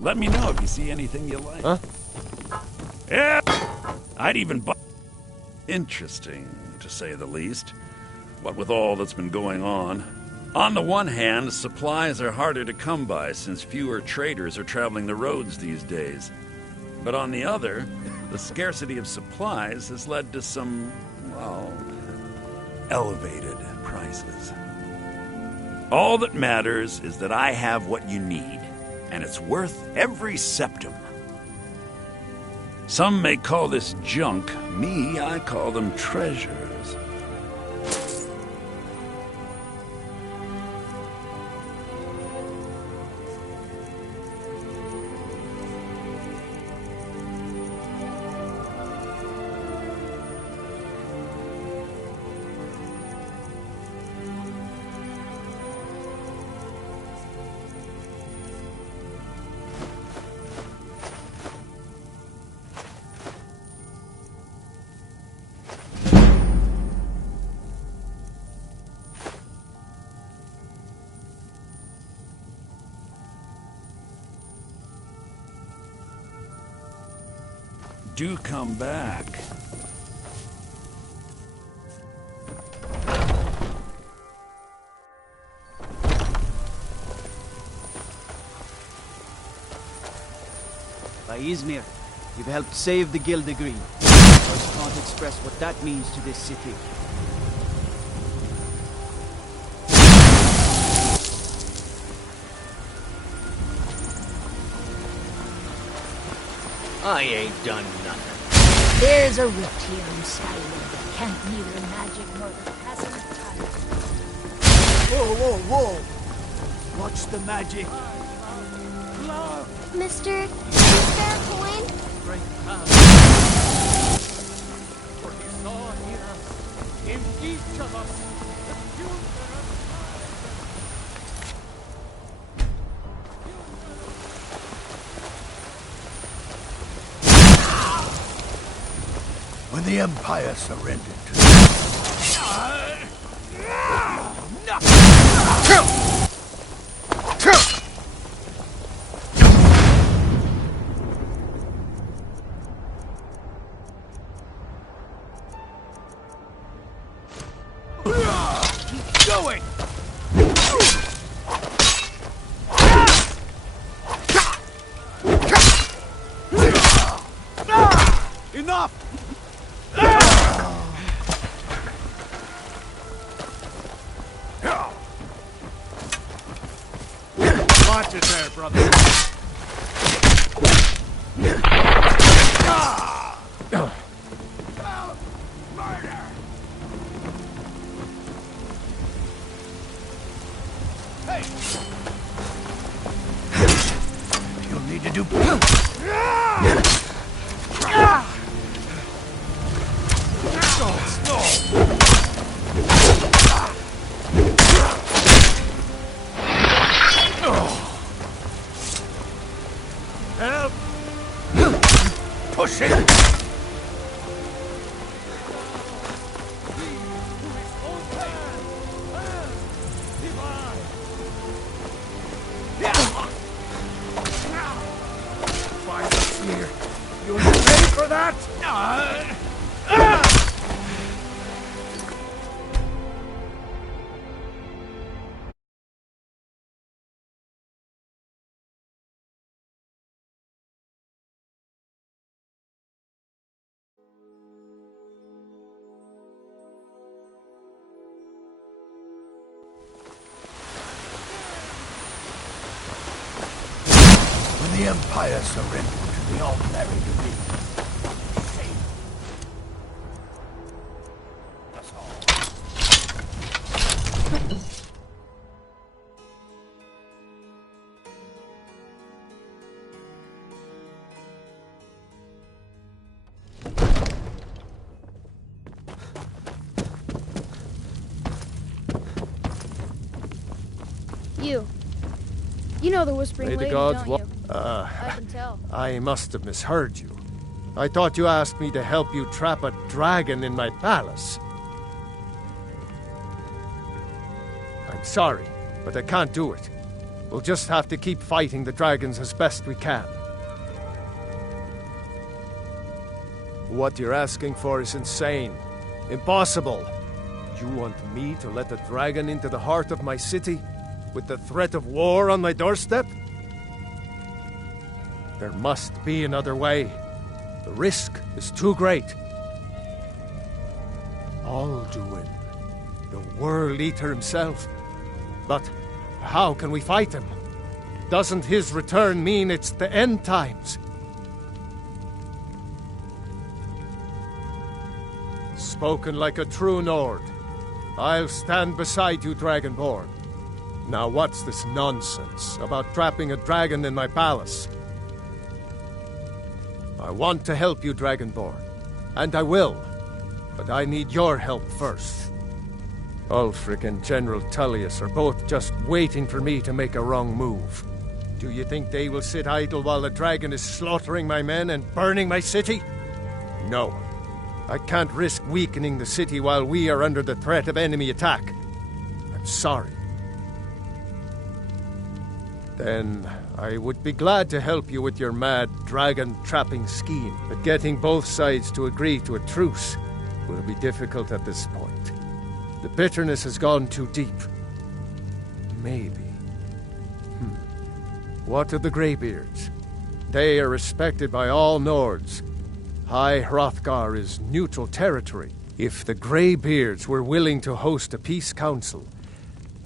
Let me know if you see anything you like. Huh? Yeah! I'd even buy... Interesting, to say the least. What with all that's been going on. On the one hand, supplies are harder to come by since fewer traders are traveling the roads these days. But on the other, the scarcity of supplies has led to some, well, elevated prices. All that matters is that I have what you need, and it's worth every septim. Some may call this junk. Me, I call them treasures. Do come back. By Izmir, you've helped save the Guild Green. I can't express what that means to this city. I ain't done nothing. There's a rift here in Skyrim that can't neither magic nor the passing of time. Whoa, whoa, whoa! Watch the magic. Mister, is there a coin? For he saw here in each of us the future of When the Empire surrendered. Keep going! Enough! Watch it there, brother. Hey! You'll need to do... Help! Push it! Find the smear. You ready for that? When the Empire surrendered, we all married a ring. Shame. That's all. You know the Whispering May the Lady, gods don't wa- you? I can tell. I must have misheard you. I thought you asked me to help you trap a dragon in my palace. I'm sorry, but I can't do it. We'll just have to keep fighting the dragons as best we can. What you're asking for is insane. Impossible. You want me to let a dragon into the heart of my city, with the threat of war on my doorstep? There must be another way. The risk is too great. Alduin, the World Eater himself. But how can we fight him? Doesn't his return mean it's the end times? Spoken like a true Nord. I'll stand beside you, Dragonborn. Now what's this nonsense about trapping a dragon in my palace? I want to help you, Dragonborn, and I will, but I need your help first. Ulfric and General Tullius are both just waiting for me to make a wrong move. Do you think they will sit idle while the dragon is slaughtering my men and burning my city? No. I can't risk weakening the city while we are under the threat of enemy attack. I'm sorry. Then I would be glad to help you with your mad dragon-trapping scheme, but getting both sides to agree to a truce will be difficult at this point. The bitterness has gone too deep. Maybe. What of the Greybeards? They are respected by all Nords. High Hrothgar is neutral territory. If the Greybeards were willing to host a peace council,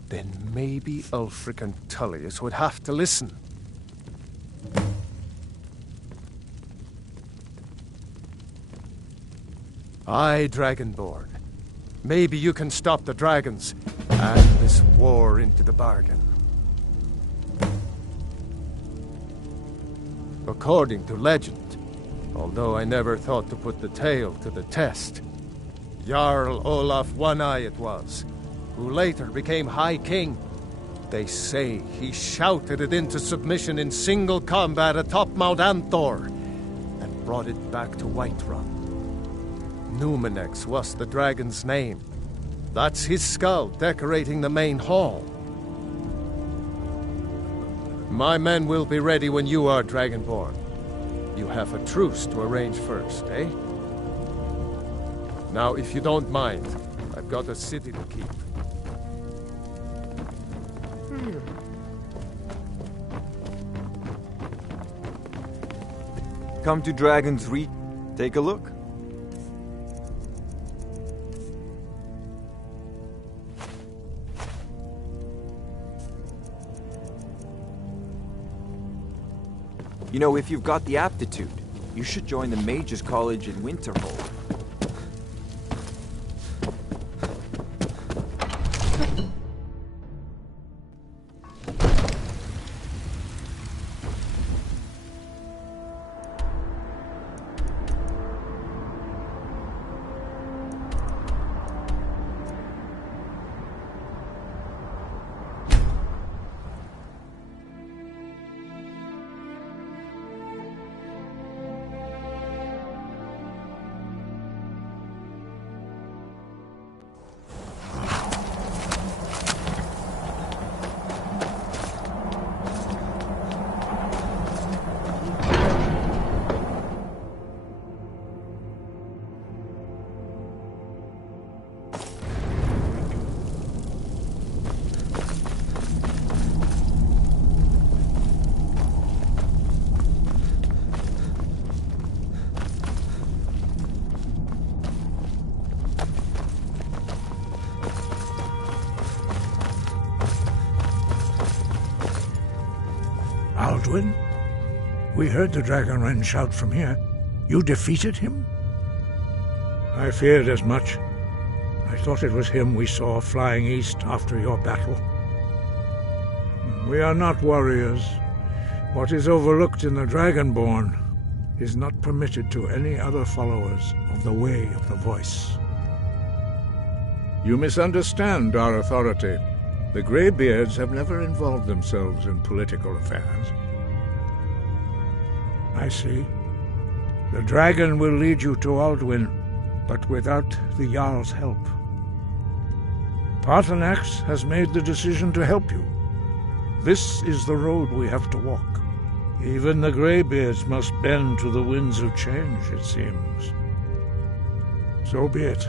then maybe Ulfric and Tullius would have to listen. Aye, Dragonborn. Maybe you can stop the dragons and this war into the bargain. According to legend, although I never thought to put the tale to the test, Jarl Olaf One-Eye it was, who later became High King. They say he shouted it into submission in single combat atop Mount Anthor, and brought it back to Whiterun. Numenex was the dragon's name. That's his skull decorating the main hall. My men will be ready when you are, Dragonborn. You have a truce to arrange first, eh? Now, if you don't mind, I've got a city to keep. Come to Dragon's Reach. Take a look. You know, if you've got the aptitude, you should join the Mages College in Winterhold. Alduin? We heard the Dragonren shout from here. You defeated him? I feared as much. I thought it was him we saw flying east after your battle. We are not warriors. What is overlooked in the Dragonborn is not permitted to any other followers of the Way of the Voice. You misunderstand our authority. The Greybeards have never involved themselves in political affairs. I see. The dragon will lead you to Alduin, but without the Jarl's help. Paarthurnax has made the decision to help you. This is the road we have to walk. Even the Greybeards must bend to the winds of change, it seems. So be it.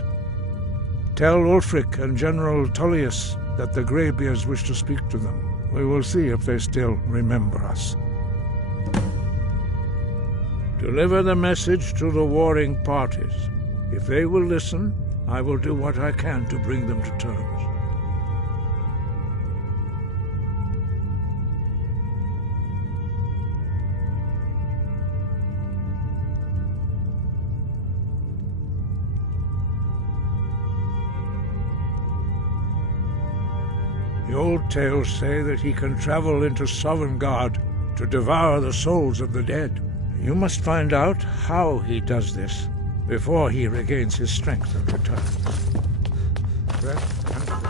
Tell Ulfric and General Tullius that the Greybeards wish to speak to them. We will see if they still remember us. Deliver the message to the warring parties. If they will listen, I will do what I can to bring them to terms. The old tales say that he can travel into Sovngarde to devour the souls of the dead. You must find out how he does this before he regains his strength and returns. Rest and focus.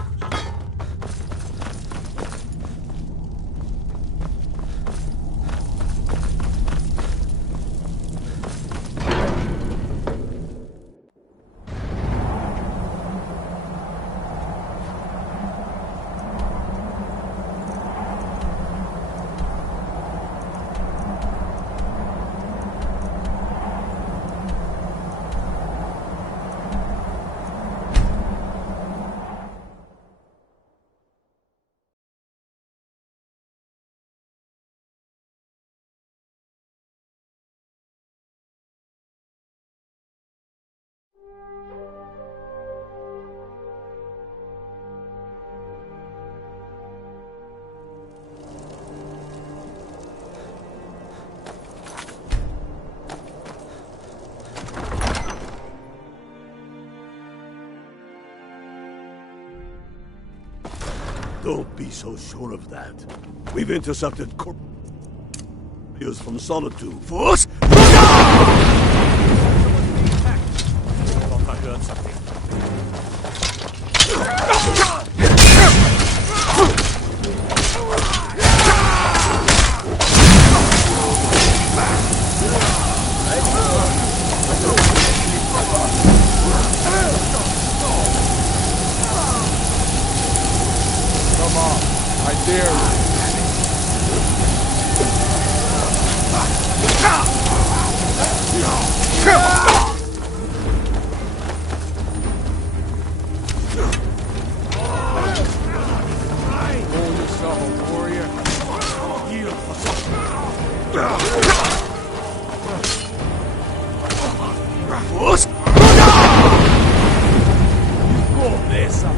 Don't be so sure of that. We've intercepted couriers from Solitude. Force! I heard something. Come on, I dare you. Hold yourself, warrior. Yield for Force! Go this up.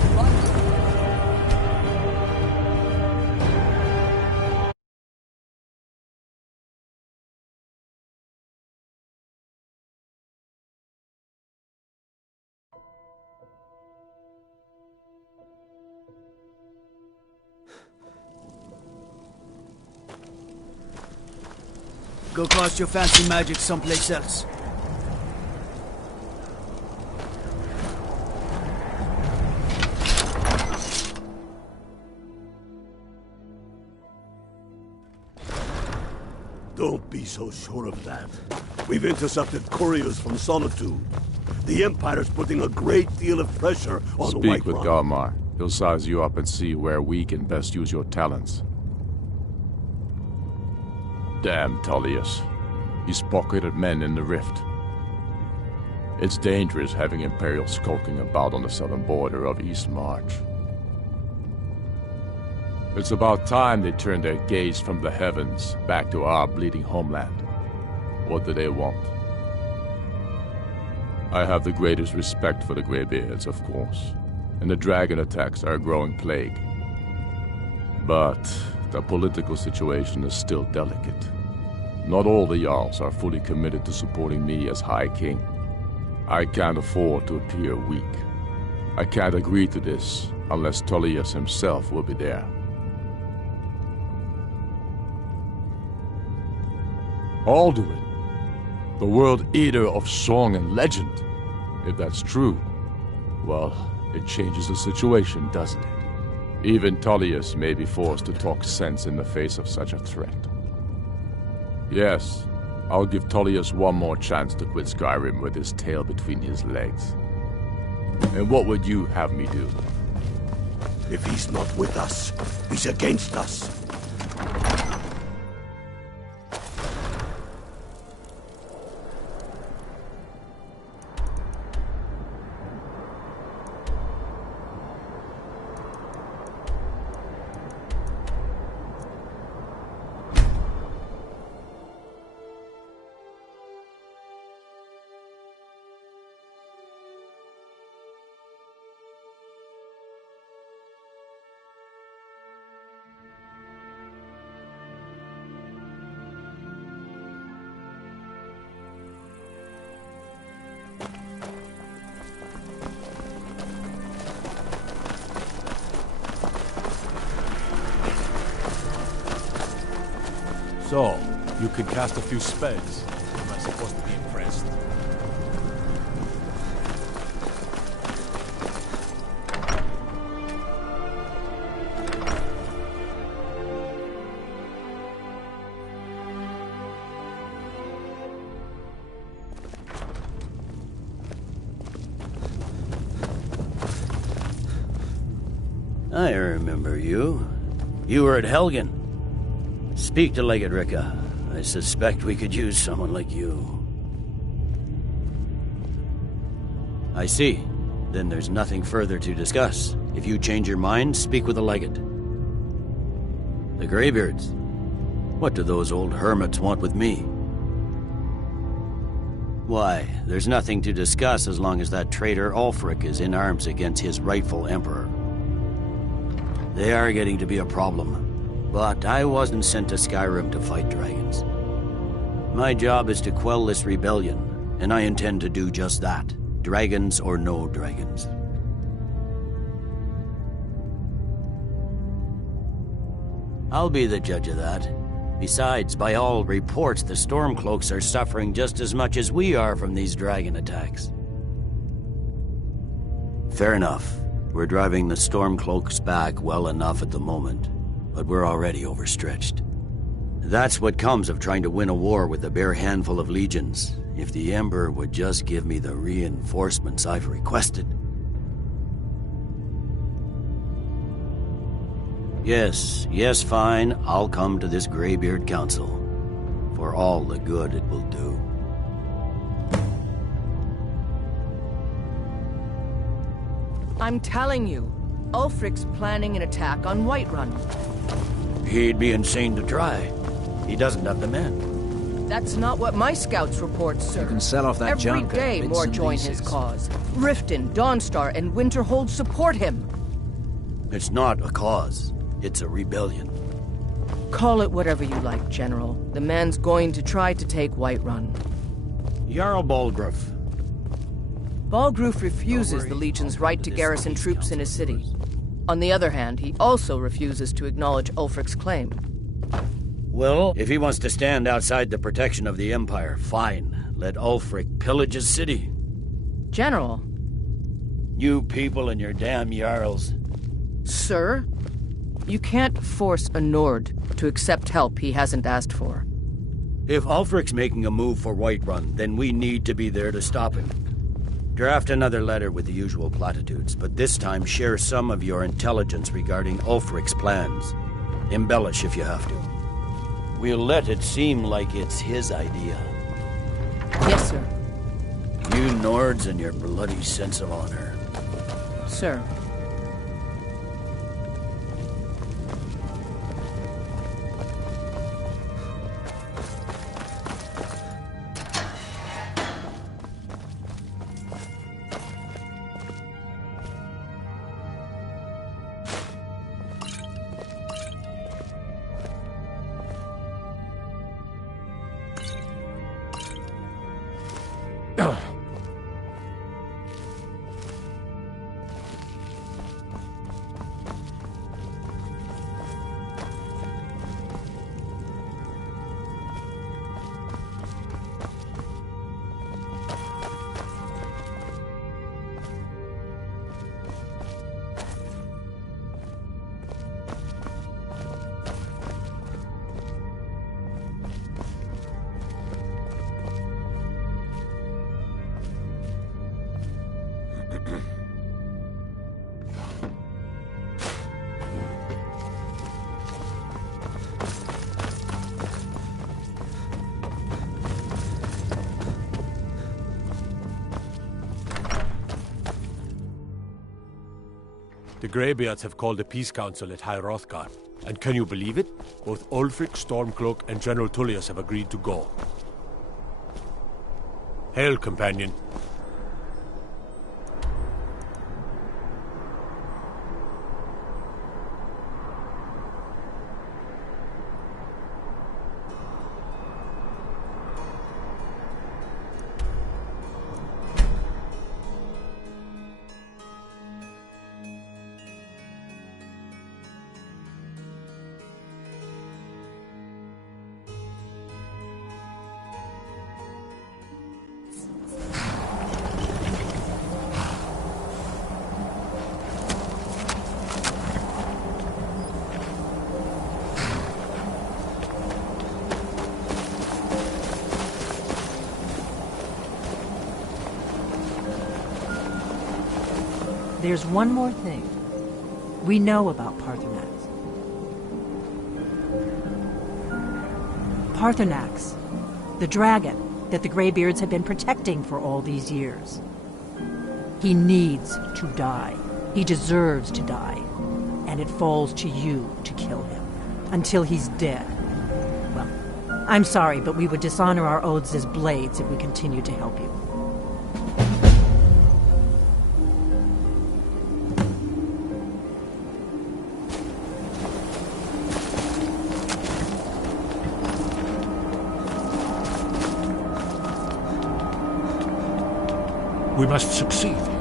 Go cast your fancy magic someplace else. Don't be so sure of that. We've intercepted couriers from Solitude. The Empire's putting a great deal of pressure on the White Speak with Run. Galmar. He'll size you up and see where we can best use your talents. Damn Tullius. He's pocketed men in the Rift. It's dangerous having Imperials skulking about on the southern border of East March. It's about time they turned their gaze from the heavens back to our bleeding homeland. What do they want? I have the greatest respect for the Greybeards, of course, and the dragon attacks are a growing plague. But the political situation is still delicate. Not all the Jarls are fully committed to supporting me as High King. I can't afford to appear weak. I can't agree to this unless Tullius himself will be there. Alduin, the World Eater of song and legend. If that's true, well, it changes the situation, doesn't it? Even Tullius may be forced to talk sense in the face of such a threat. Yes, I'll give Tullius one more chance to quit Skyrim with his tail between his legs. And what would you have me do? If he's not with us, he's against us. So, you could cast a few spells. Am I supposed to be impressed? I remember you. You were at Helgen. Speak to Legate Ricka. I suspect we could use someone like you. I see. Then there's nothing further to discuss. If you change your mind, speak with the Legate. The Greybeards. What do those old hermits want with me? Why, there's nothing to discuss as long as that traitor Ulfric is in arms against his rightful emperor. They are getting to be a problem. But I wasn't sent to Skyrim to fight dragons. My job is to quell this rebellion, and I intend to do just that. Dragons or no dragons. I'll be the judge of that. Besides, by all reports, the Stormcloaks are suffering just as much as we are from these dragon attacks. Fair enough. We're driving the Stormcloaks back well enough at the moment. But we're already overstretched. That's what comes of trying to win a war with a bare handful of legions. If the Emperor would just give me the reinforcements I've requested. Yes, fine. I'll come to this Greybeard Council. For all the good it will do. I'm telling you, Ulfric's planning an attack on Whiterun. He'd be insane to try. He doesn't have the men. That's not what my scouts report, sir. You can sell off that junk Every day at bits more and join pieces. his cause. Riften, Dawnstar, and Winterhold support him. It's not a cause. It's a rebellion. Call it whatever you like, General. The man's going to try to take Whiterun. Jarl Balgruuf. Balgruuf refuses the Legion's right to garrison troops in his city. On the other hand, he also refuses to acknowledge Ulfric's claim. Well, if he wants to stand outside the protection of the Empire, fine. Let Ulfric pillage his city. General. You people and your damn Jarls. Sir? You can't force a Nord to accept help he hasn't asked for. If Ulfric's making a move for Whiterun, then we need to be there to stop him. Draft another letter with the usual platitudes, but this time share some of your intelligence regarding Ulfric's plans. Embellish if you have to. We'll let it seem like it's his idea. Yes, sir. You Nords and your bloody sense of honor. Sir. The Greybeards have called a peace council at High Hrothgar. And can you believe it? Both Ulfric, Stormcloak, and General Tullius have agreed to go. Hail, companion. There's one more thing. We know about Paarthurnax. Paarthurnax, the dragon that the Greybeards have been protecting for all these years. He needs to die. He deserves to die. And it falls to you to kill him. Until he's dead. Well, I'm sorry, but we would dishonor our oaths as blades if we continued to help you. We must succeed here.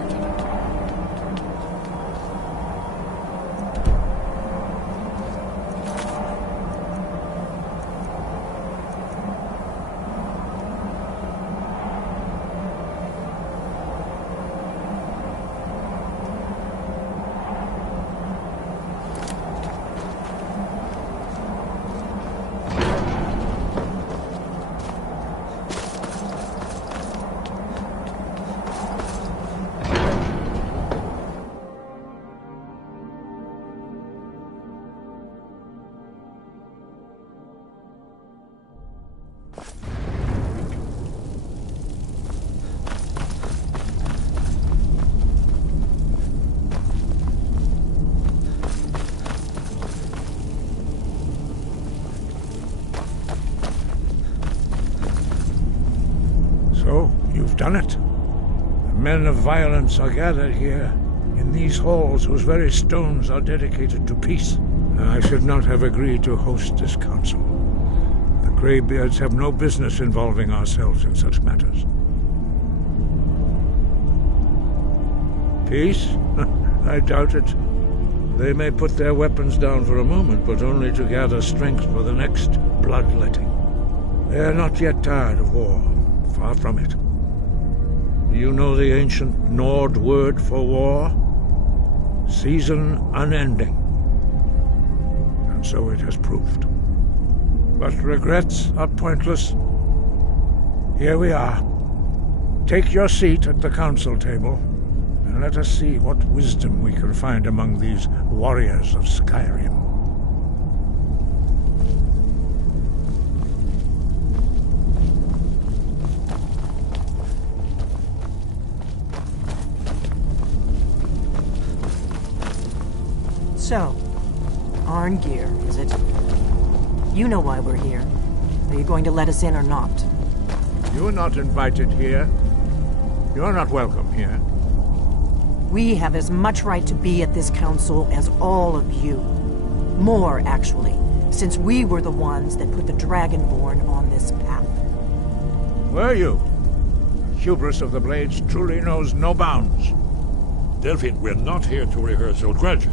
Done it. The men of violence are gathered here, in these halls whose very stones are dedicated to peace. I should not have agreed to host this council. The Greybeards have no business involving ourselves in such matters. Peace? I doubt it. They may put their weapons down for a moment, but only to gather strength for the next bloodletting. They are not yet tired of war. Far from it. You know the ancient Nord word for war? Season unending. And so it has proved. But regrets are pointless. Here we are. Take your seat at the council table, and let us see what wisdom we can find among these warriors of Skyrim. So, Arngeir, is it? You know why we're here. Are you going to let us in or not? You are not invited here. You're not welcome here. We have as much right to be at this council as all of you. More, actually, since we were the ones that put the Dragonborn on this path. Were you? Hubris of the Blades truly knows no bounds. Delphine, we're not here to rehearse old grudges.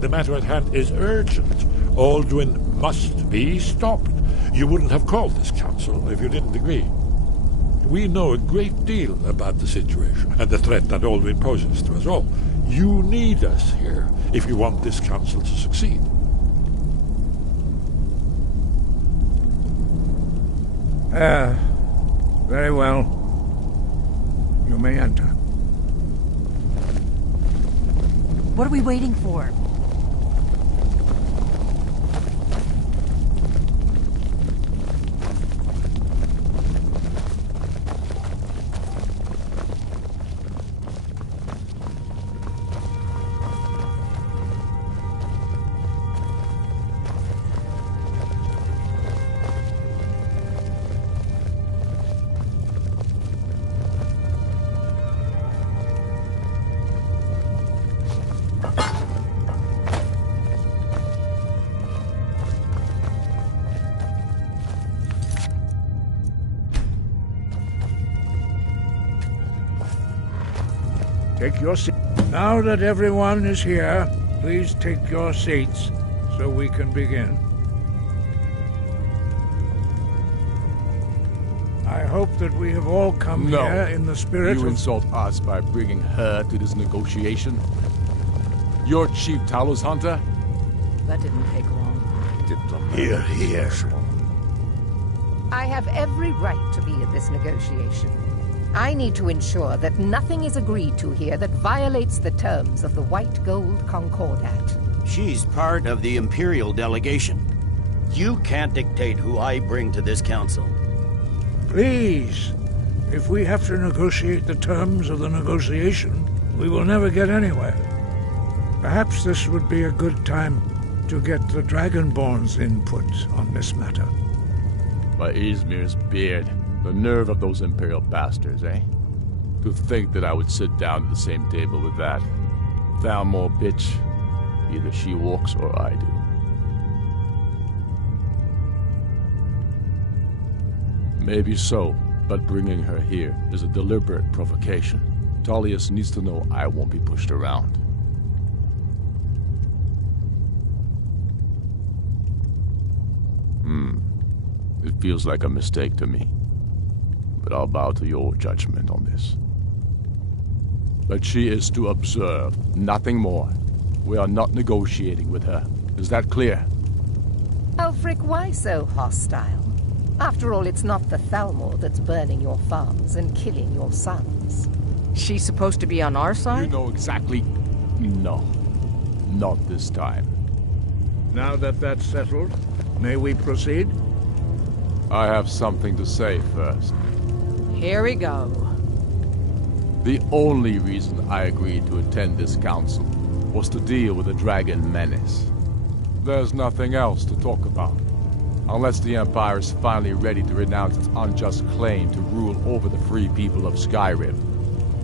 The matter at hand is urgent. Alduin must be stopped. You wouldn't have called this council if you didn't agree. We know a great deal about the situation and the threat that Alduin poses to us all. You need us here if you want this council to succeed. Very well. You may enter. What are we waiting for? Take your seat. Now that everyone is here, please take your seats so we can begin. I hope that we have all come here in the spirit You of... insult us by bringing her to this negotiation? You're Chief Talos Hunter? That didn't take long. Here. I have every right to be at this negotiation. I need to ensure that nothing is agreed to here that violates the terms of the White Gold Concordat. She's part of the Imperial delegation. You can't dictate who I bring to this council. Please, if we have to negotiate the terms of the negotiation, we will never get anywhere. Perhaps this would be a good time to get the Dragonborn's input on this matter. By Izmir's beard, the nerve of those Imperial bastards, eh? To think that I would sit down at the same table with that. Thalmor bitch. Either she walks or I do. Maybe so, but bringing her here is a deliberate provocation. Tullius needs to know I won't be pushed around. It feels like a mistake to me. But I'll bow to your judgment on this. But she is to observe, nothing more. We are not negotiating with her. Is that clear? Ulfric, why so hostile? After all, it's not the Thalmor that's burning your farms and killing your sons. She's supposed to be on our side? You know exactly... No. Not this time. Now that that's settled, may we proceed? I have something to say first. Here we go. The only reason I agreed to attend this council was to deal with the dragon menace. There's nothing else to talk about. Unless the Empire is finally ready to renounce its unjust claim to rule over the free people of Skyrim.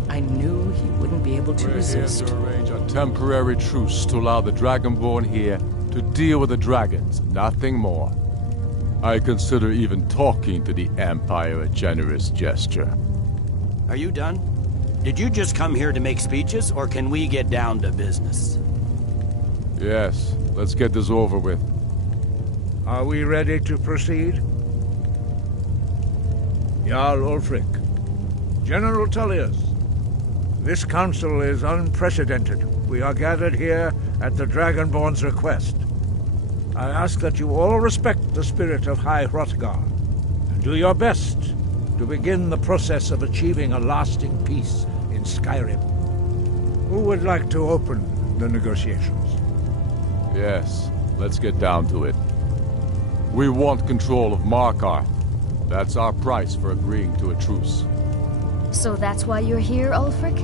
I knew he wouldn't be able to resist. We're here to arrange a temporary truce to allow the Dragonborn here to deal with the dragons, nothing more. I consider even talking to the Empire a generous gesture. Are you done? Did you just come here to make speeches, or can we get down to business? Yes, let's get this over with. Are we ready to proceed? Jarl Ulfric, General Tullius, this council is unprecedented. We are gathered here at the Dragonborn's request. I ask that you all respect the spirit of High Hrothgar, and do your best to begin the process of achieving a lasting peace in Skyrim. Who would like to open the negotiations? Yes, let's get down to it. We want control of Markarth. That's our price for agreeing to a truce. So that's why you're here, Ulfric?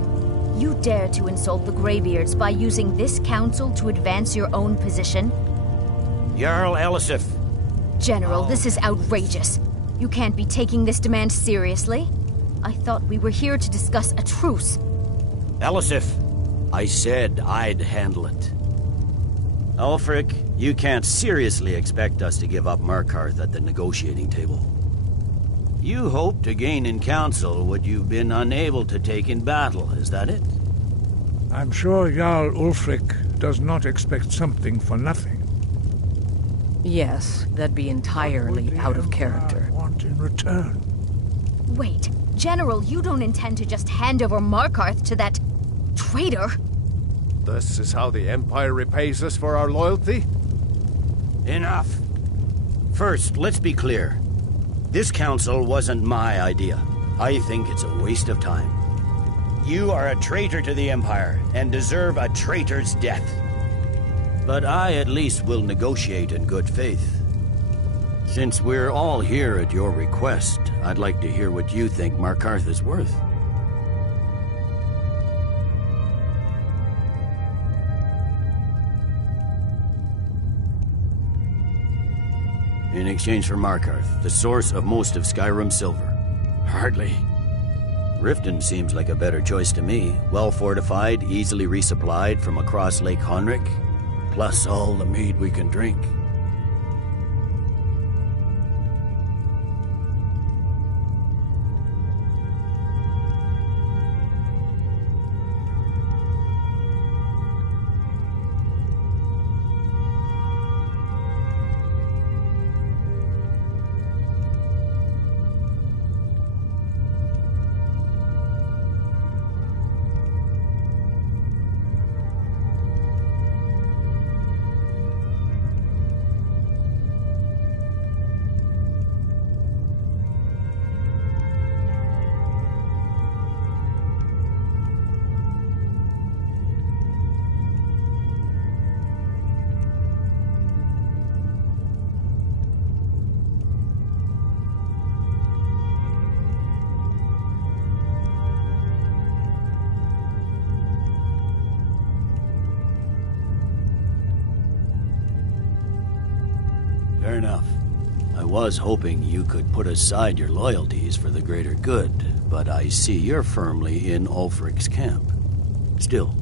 You dare to insult the Greybeards by using this council to advance your own position? Jarl Elisif. General, this is outrageous. You can't be taking this demand seriously. I thought we were here to discuss a truce. Elisif, I said I'd handle it. Ulfric, you can't seriously expect us to give up Markarth at the negotiating table. You hope to gain in council what you've been unable to take in battle, is that it? I'm sure Jarl Ulfric does not expect something for nothing. Yes, that'd be entirely out of character. Want in return? Wait, General, you don't intend to just hand over Markarth to that traitor? This is how the Empire repays us for our loyalty? Enough. First, let's be clear. This council wasn't my idea. I think it's a waste of time. You are a traitor to the Empire and deserve a traitor's death. But I at least will negotiate in good faith. Since we're all here at your request, I'd like to hear what you think Markarth is worth. In exchange for Markarth, the source of most of Skyrim's silver. Hardly. Riften seems like a better choice to me. Well fortified, easily resupplied from across Lake Honric, plus all the mead we can drink. Fair enough. I was hoping you could put aside your loyalties for the greater good, but I see you're firmly in Ulfric's camp. Still.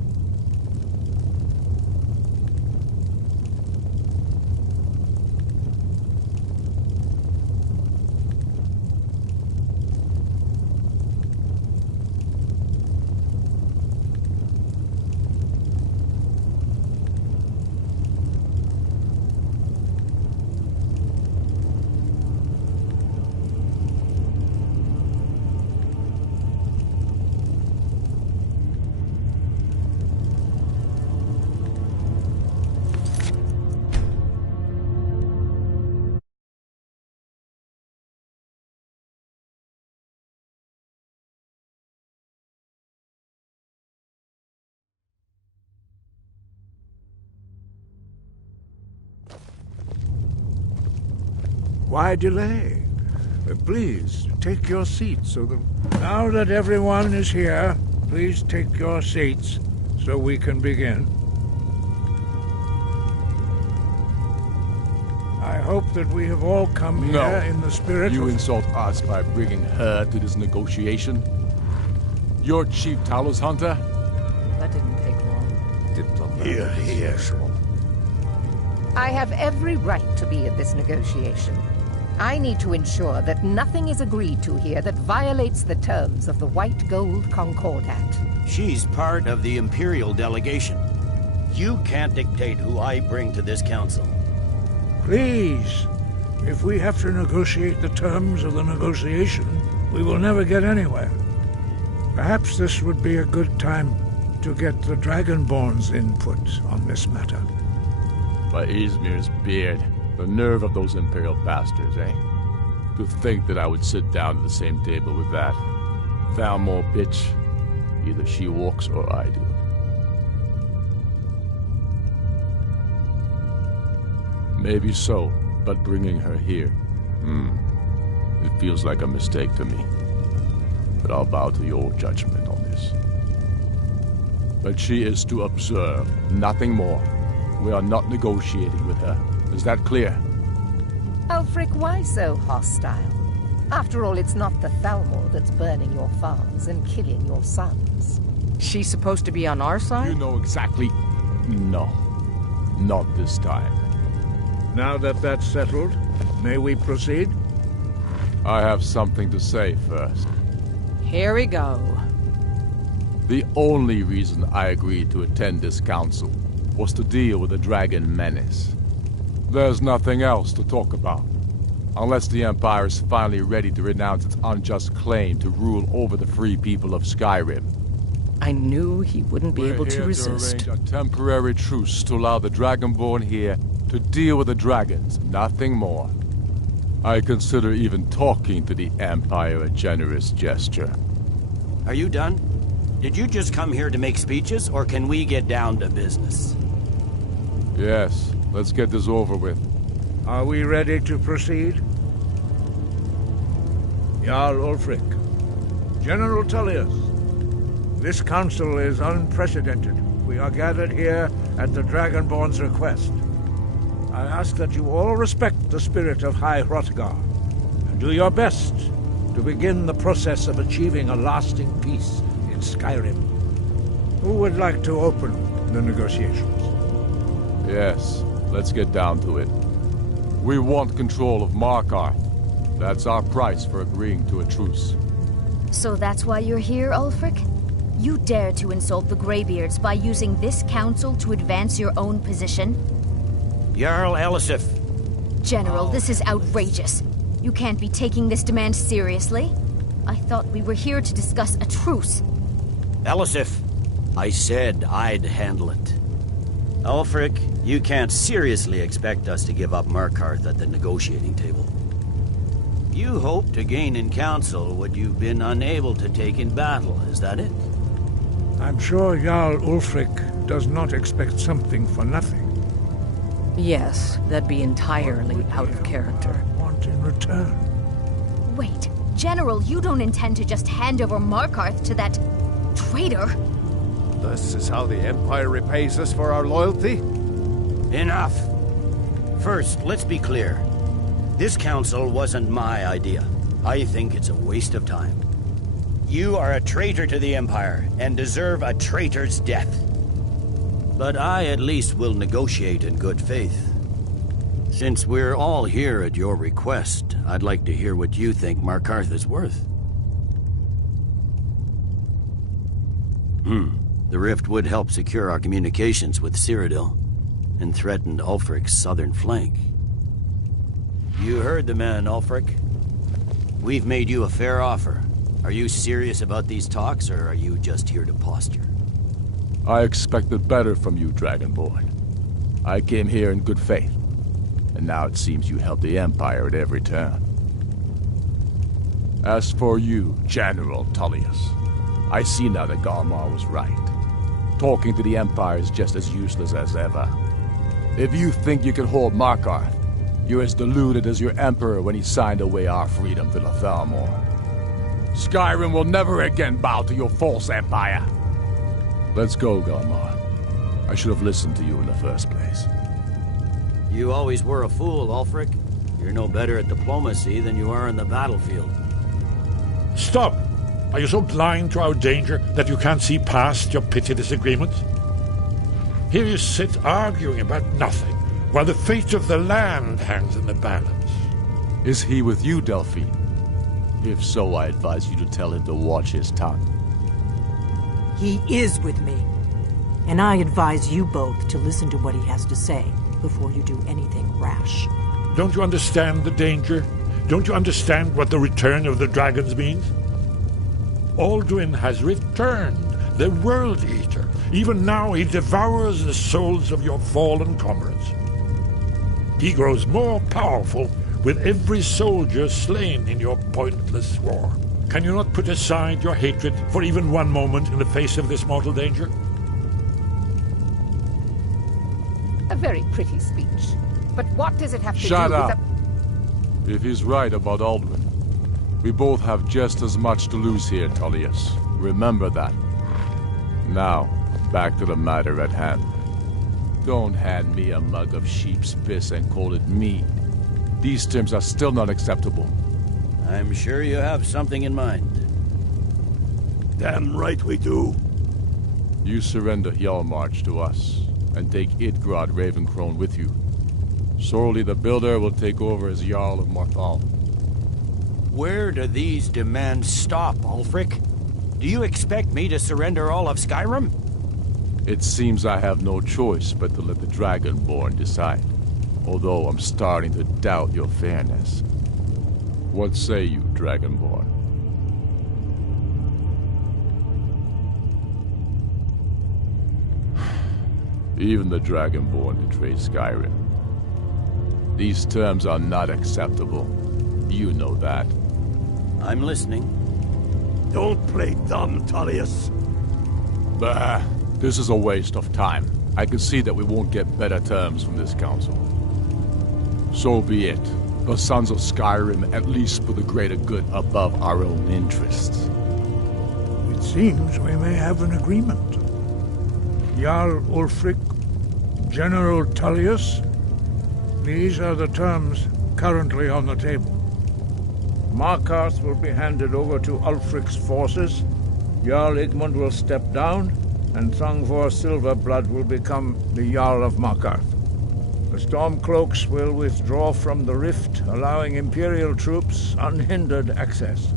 Why delay? Please, take your seats Now that everyone is here, please take your seats so we can begin. I hope that we have all come here in the spirit You of... insult us by bringing her to this negotiation? You're Chief Talos Hunter? That didn't take long. Here. I have every right to be at this negotiation. I need to ensure that nothing is agreed to here that violates the terms of the White Gold Concordat. She's part of the Imperial delegation. You can't dictate who I bring to this council. Please, if we have to negotiate the terms of the negotiation, we will never get anywhere. Perhaps this would be a good time to get the Dragonborn's input on this matter. By Izmir's beard, the nerve of those Imperial bastards, eh? To think that I would sit down at the same table with that Thalmor bitch. Either she walks or I do. Maybe so, but bringing her here, it feels like a mistake to me. But I'll bow to your judgment on this. But she is to observe, nothing more. We are not negotiating with her. Is that clear? Ulfric, why so hostile? After all, it's not the Thalmor that's burning your farms and killing your sons. She's supposed to be on our side? You know exactly... No. Not this time. Now that that's settled, may we proceed? I have something to say first. Here we go. The only reason I agreed to attend this council was to deal with the dragon menace. There's nothing else to talk about. Unless the Empire is finally ready to renounce its unjust claim to rule over the free people of Skyrim. I knew he wouldn't be able to resist. To arrange a temporary truce to allow the Dragonborn here to deal with the dragons, nothing more. I consider even talking to the Empire a generous gesture. Are you done? Did you just come here to make speeches, or can we get down to business? Yes, let's get this over with. Are we ready to proceed? Jarl Ulfric, General Tullius, this council is unprecedented. We are gathered here at the Dragonborn's request. I ask that you all respect the spirit of High Hrothgar, and do your best to begin the process of achieving a lasting peace in Skyrim. Who would like to open the negotiations? Yes, let's get down to it. We want control of Markarth. That's our price for agreeing to a truce. So that's why you're here, Ulfric? You dare to insult the Greybeards by using this council to advance your own position? Jarl Elisif. General, this is outrageous. You can't be taking this demand seriously. I thought we were here to discuss a truce. Elisif, I said I'd handle it. Ulfric, you can't seriously expect us to give up Markarth at the negotiating table. You hope to gain in council what you've been unable to take in battle, is that it? I'm sure Jarl Ulfric does not expect something for nothing. Yes, that'd be entirely out of character. Want in return? Wait, General, you don't intend to just hand over Markarth to that traitor? This is how the Empire repays us for our loyalty? Enough! First, let's be clear. This council wasn't my idea. I think it's a waste of time. You are a traitor to the Empire and deserve a traitor's death. But I at least will negotiate in good faith. Since we're all here at your request, I'd like to hear what you think Markarth is worth. The rift would help secure our communications with Cyrodiil and threatened Ulfric's southern flank. You heard the man, Ulfric. We've made you a fair offer. Are you serious about these talks, or are you just here to posture? I expected better from you, Dragonborn. I came here in good faith, and now it seems you help the Empire at every turn. As for you, General Tullius, I see now that Galmar was right. Talking to the Empire is just as useless as ever. If you think you can hold Markarth, you're as deluded as your Emperor when he signed away our freedom to the Thalmor. Skyrim will never again bow to your false empire. Let's go, Galmar. I should have listened to you in the first place. You always were a fool, Ulfric. You're no better at diplomacy than you are in the battlefield. Stop! Are you so blind to our danger that you can't see past your petty disagreements? Here you sit arguing about nothing, while the fate of the land hangs in the balance. Is he with you, Delphine? If so, I advise you to tell him to watch his tongue. He is with me. And I advise you both to listen to what he has to say before you do anything rash. Don't you understand the danger? Don't you understand what the return of the dragons means? Alduin has returned, the World Eater. Even now he devours the souls of your fallen comrades. He grows more powerful with every soldier slain in your pointless war. Can you not put aside your hatred for even one moment in the face of this mortal danger? A very pretty speech. But what does it have to Shut do up. with the... If he's right about Alduin, we both have just as much to lose here, Tullius. Remember that. Now, back to the matter at hand. Don't hand me a mug of sheep's piss and call it mead. These terms are still not acceptable. I'm sure you have something in mind. Damn right we do. You surrender Hjalmarch to us, and take Idgrod Ravencrone with you. Sorli the Builder will take over as Jarl of Morthal. Where do these demands stop, Ulfric? Do you expect me to surrender all of Skyrim? It seems I have no choice but to let the Dragonborn decide. Although I'm starting to doubt your fairness. What say you, Dragonborn? Even the Dragonborn betray Skyrim. These terms are not acceptable. You know that. I'm listening. Don't play dumb, Tullius. Bah, this is a waste of time. I can see that we won't get better terms from this council. So be it. The Sons of Skyrim at least put the greater good above our own interests. It seems we may have an agreement. Jarl Ulfric, General Tullius, these are the terms currently on the table. Markarth will be handed over to Ulfric's forces, Jarl Igmund will step down, and Thangvor Silverblood will become the Jarl of Markarth. The Stormcloaks will withdraw from the rift, allowing Imperial troops unhindered access.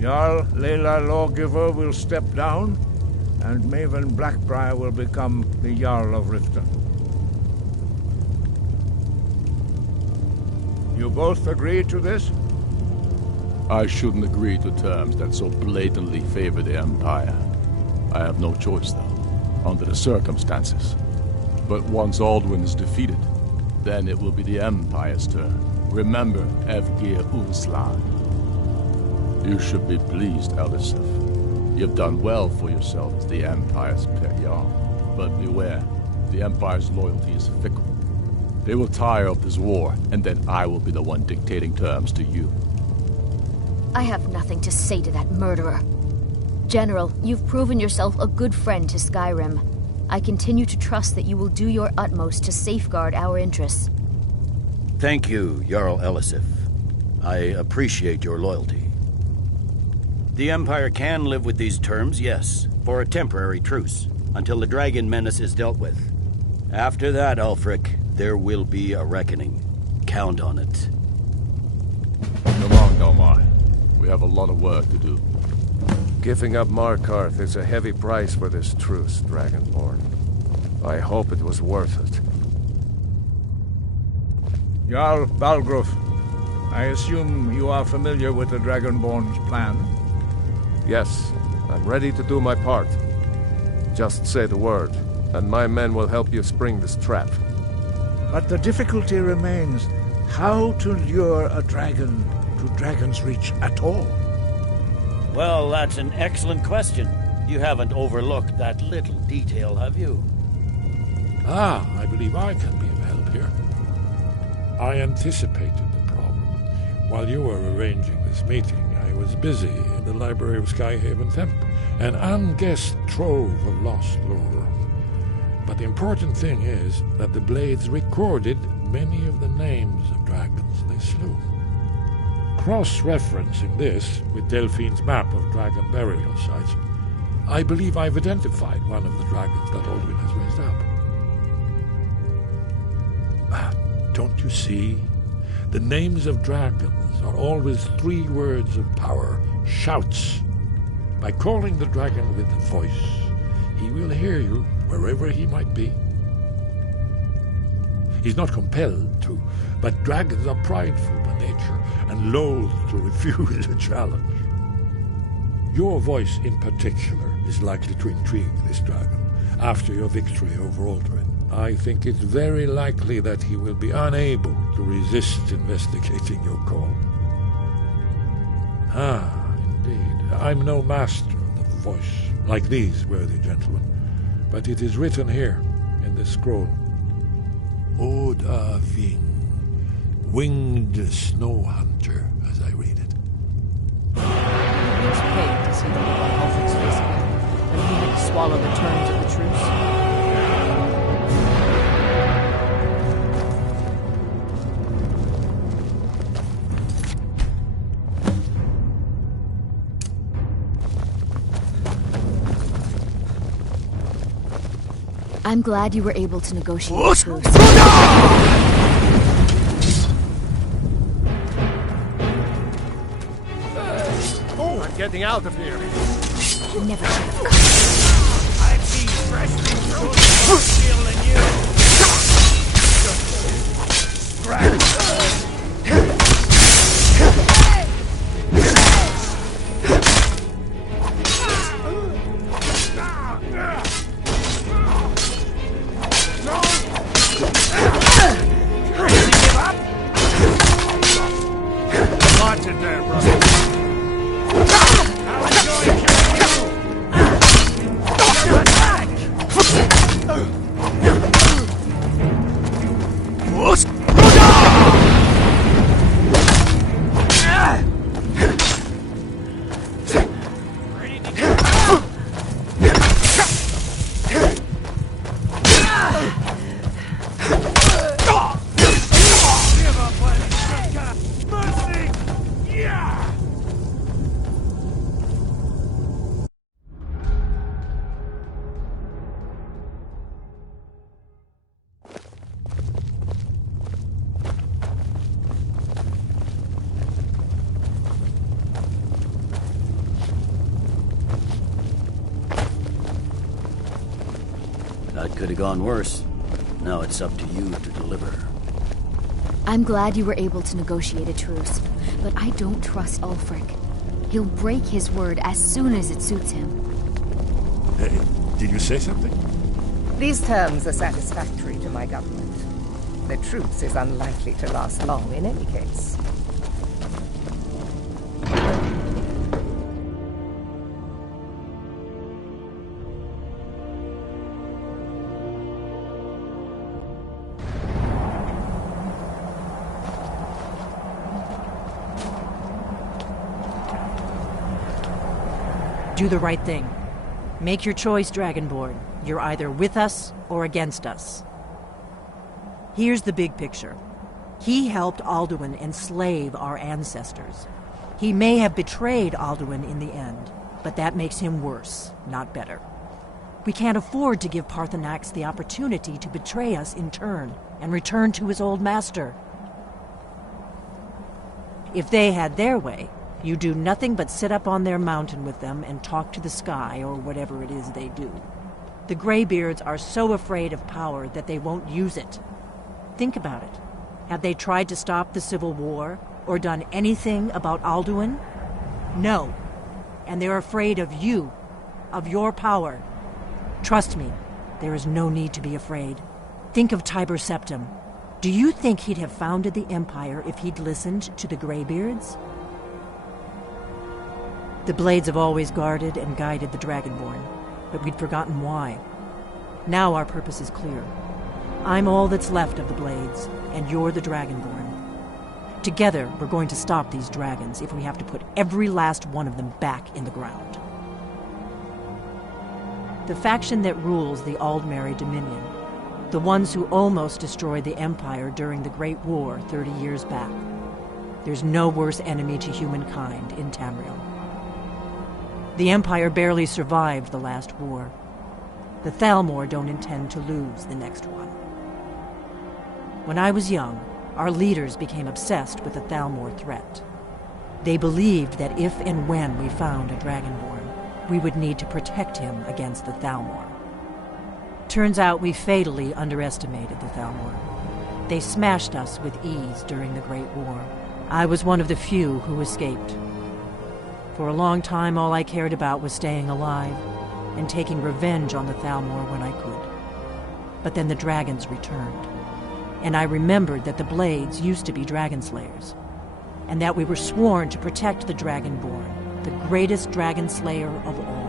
Jarl Layla Lawgiver will step down, and Maven Blackbriar will become the Jarl of Riften. You both agree to this? I shouldn't agree to terms that so blatantly favor the Empire. I have no choice, though, under the circumstances. But once Alduin is defeated, then it will be the Empire's turn. Remember Evgir Ulslan. You should be pleased, Eldisif. You've done well for yourself as the Empire's pet Jarl. But beware, the Empire's loyalty is fickle. They will tire of this war, and then I will be the one dictating terms to you. I have nothing to say to that murderer. General, you've proven yourself a good friend to Skyrim. I continue to trust that you will do your utmost to safeguard our interests. Thank you, Jarl Elisif. I appreciate your loyalty. The Empire can live with these terms, yes, for a temporary truce, until the dragon menace is dealt with. After that, Ulfric, there will be a reckoning. Count on it. Come on, Nomar. We have a lot of work to do. Giving up Markarth is a heavy price for this truce, Dragonborn. I hope it was worth it. Jarl Balgruf, I assume you are familiar with the Dragonborn's plan? Yes, I'm ready to do my part. Just say the word, and my men will help you spring this trap. But the difficulty remains how to lure a dragon to Dragon's Reach at all. Well, that's an excellent question. You haven't overlooked that little detail, have you? I believe I can be of help here. I anticipated the problem. While you were arranging this meeting, I was busy in the library of Skyhaven Temple, an unguessed trove of lost lore. But the important thing is that the Blades recorded many of the names of dragons they slew. Cross-referencing this with Delphine's map of dragon burial sites, I believe I've identified one of the dragons that Alduin has raised up. Don't you see? The names of dragons are always 3 words of power, shouts. By calling the dragon with a voice, he will hear you wherever he might be. He's not compelled to, but dragons are prideful by nature and loath to refuse a challenge. Your voice in particular is likely to intrigue this dragon after your victory over Alduin. I think it's very likely that he will be unable to resist investigating your call. Indeed. I'm no master of the voice, like these worthy gentlemen, but it is written here in this scroll. Oda Ving, winged snow hunter, as I read it. He was paid to see the look on Ulfric's face again, when he had to swallow the terms of the truce. I'm glad you were able to negotiate a truce. I'm getting out of here. You never should have come. I've seen fresh more steel than you. That could have gone worse. Now it's up to you to deliver. I'm glad you were able to negotiate a truce, but I don't trust Ulfric. He'll break his word as soon as it suits him. Did you say something? These terms are satisfactory to my government. The truce is unlikely to last long in any case. Do the right thing. Make your choice, Dragonborn. You're either with us or against us. Here's the big picture. He helped Alduin enslave our ancestors. He may have betrayed Alduin in the end, but that makes him worse, not better. We can't afford to give Parthenax the opportunity to betray us in turn and return to his old master. If they had their way, you do nothing but sit up on their mountain with them and talk to the sky or whatever it is they do. The Greybeards are so afraid of power that they won't use it. Think about it. Have they tried to stop the Civil War or done anything about Alduin? No. And they're afraid of you, of your power. Trust me, there is no need to be afraid. Think of Tiber Septim. Do you think he'd have founded the Empire if he'd listened to the Greybeards? The Blades have always guarded and guided the Dragonborn, but we'd forgotten why. Now our purpose is clear. I'm all that's left of the Blades, and you're the Dragonborn. Together, we're going to stop these dragons if we have to put every last one of them back in the ground. The faction that rules the Aldmeri Dominion, the ones who almost destroyed the Empire during the Great War 30 years back. There's no worse enemy to humankind in Tamriel. The Empire barely survived the last war. The Thalmor don't intend to lose the next one. When I was young, our leaders became obsessed with the Thalmor threat. They believed that if and when we found a Dragonborn, we would need to protect him against the Thalmor. Turns out we fatally underestimated the Thalmor. They smashed us with ease during the Great War. I was one of the few who escaped. For a long time, all I cared about was staying alive and taking revenge on the Thalmor when I could. But then the dragons returned, and I remembered that the Blades used to be dragon slayers, and that we were sworn to protect the Dragonborn, the greatest dragon slayer of all.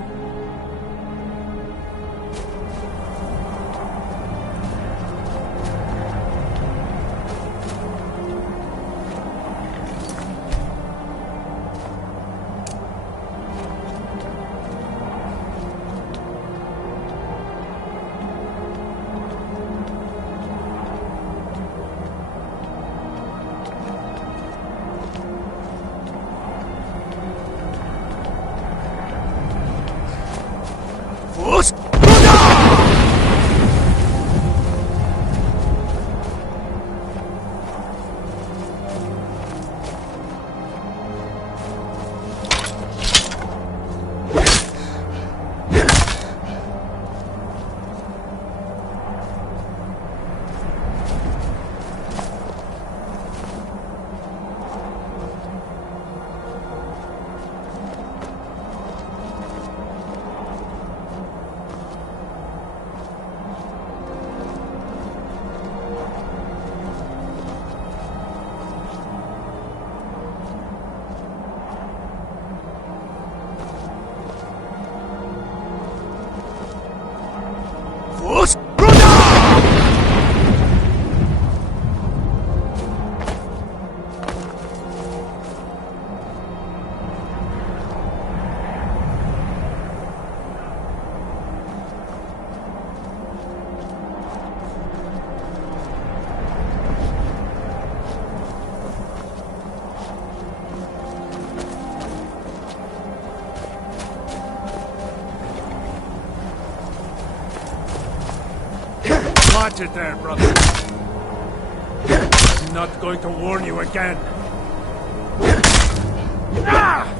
Watch it there, brother. I'm not going to warn you again. Ah!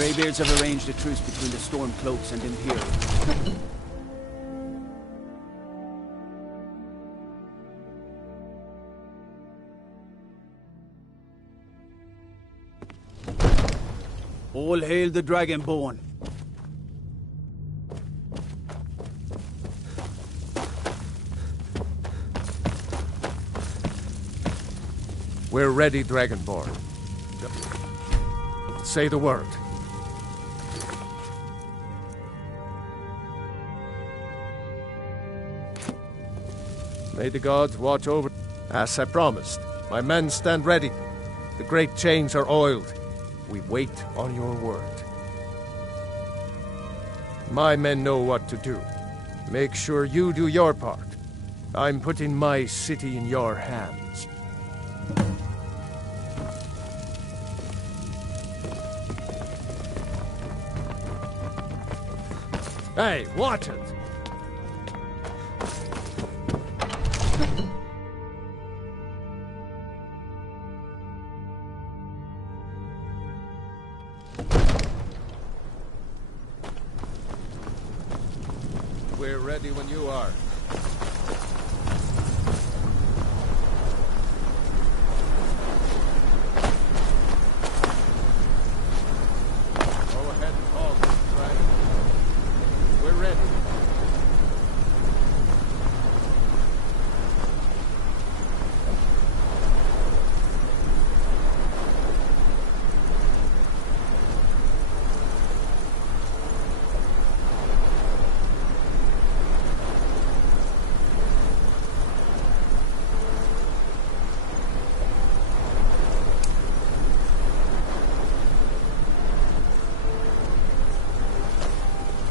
Greybeards have arranged a truce between the Stormcloaks and Imperials. All hail the Dragonborn. We're ready, Dragonborn. Say the word. May the gods watch over... As I promised, my men stand ready. The great chains are oiled. We wait on your word. My men know what to do. Make sure you do your part. I'm putting my city in your hands. Hey, watch it! We're ready when you are. Go ahead and call this dragon. We're ready.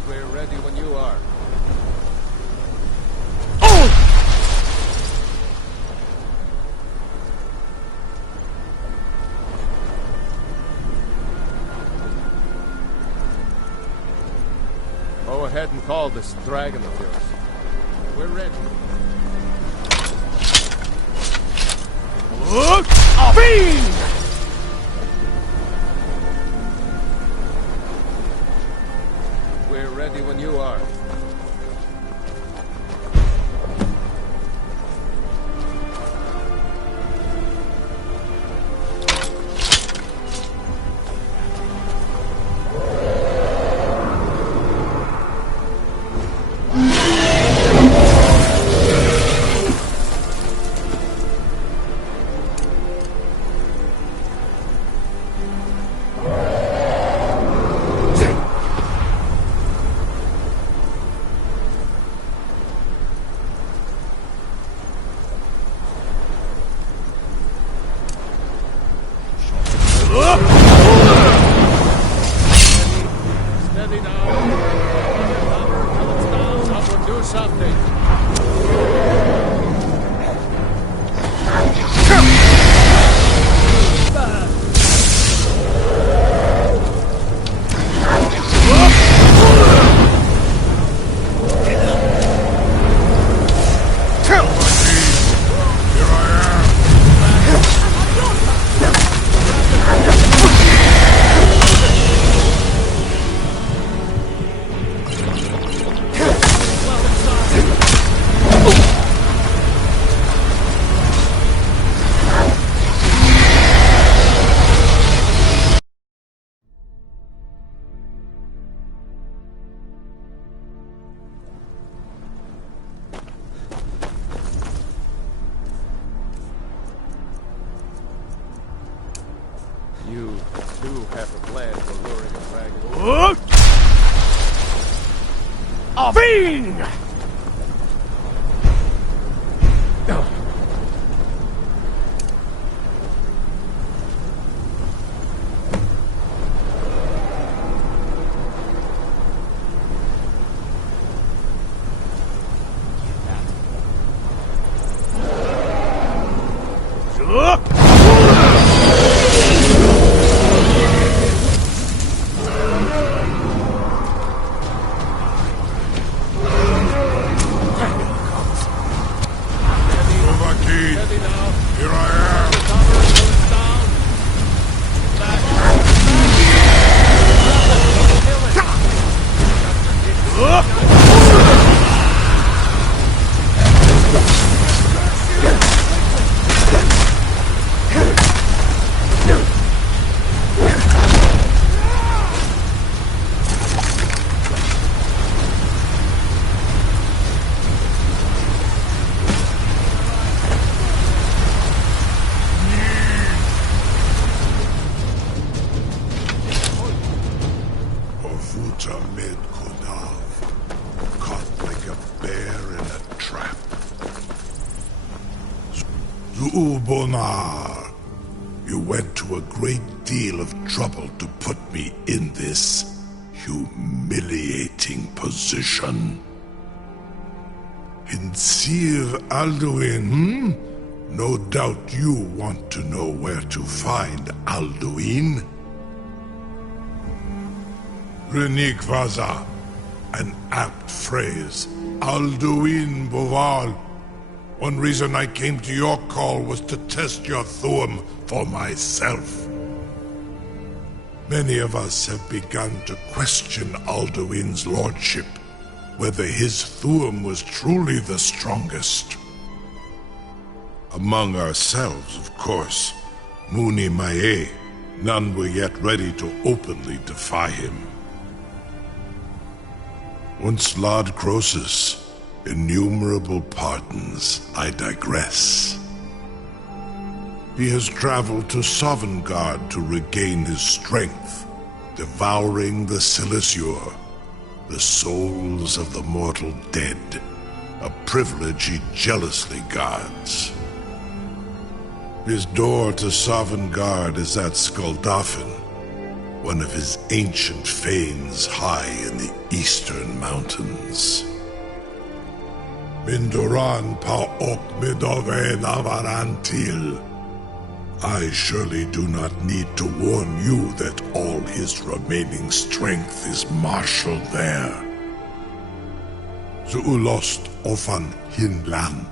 We're ready when you are. Go ahead and call this dragon of yours. We're ready. Look! Fiend! We're ready when you are. Steady now. Hammer till it's down. Someone do something. You do have a plan for luring a dragon. A fiend! Zuubonar, you went to a great deal of trouble to put me in this humiliating position. In Sir Alduin, No doubt you want to know where to find Alduin. Renikvaza, an apt phrase. Alduin Boval. One reason I came to your call was to test your Thuum for myself. Many of us have begun to question Alduin's lordship, whether his Thuum was truly the strongest. Among ourselves, of course, Muni Mae, none were yet ready to openly defy him. Once Lord Croesus, innumerable pardons, I digress. He has traveled to Sovngarde to regain his strength, devouring the Silesur, the souls of the mortal dead, a privilege he jealously guards. His door to Sovngarde is at Skuldafn, one of his ancient fanes high in the eastern mountains. Mindoran Paok Midove Navarantil. I surely do not need to warn you that all his remaining strength is marshaled there. Zuulost Ofan Hinlan.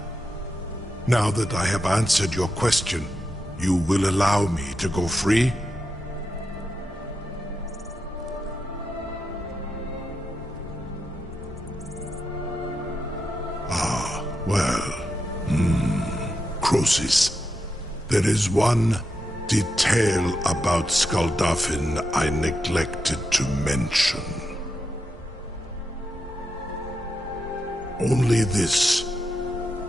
Now that I have answered your question, you will allow me to go free? Ah, well, Croesus. There is one detail about Skuldafn I neglected to mention. Only this.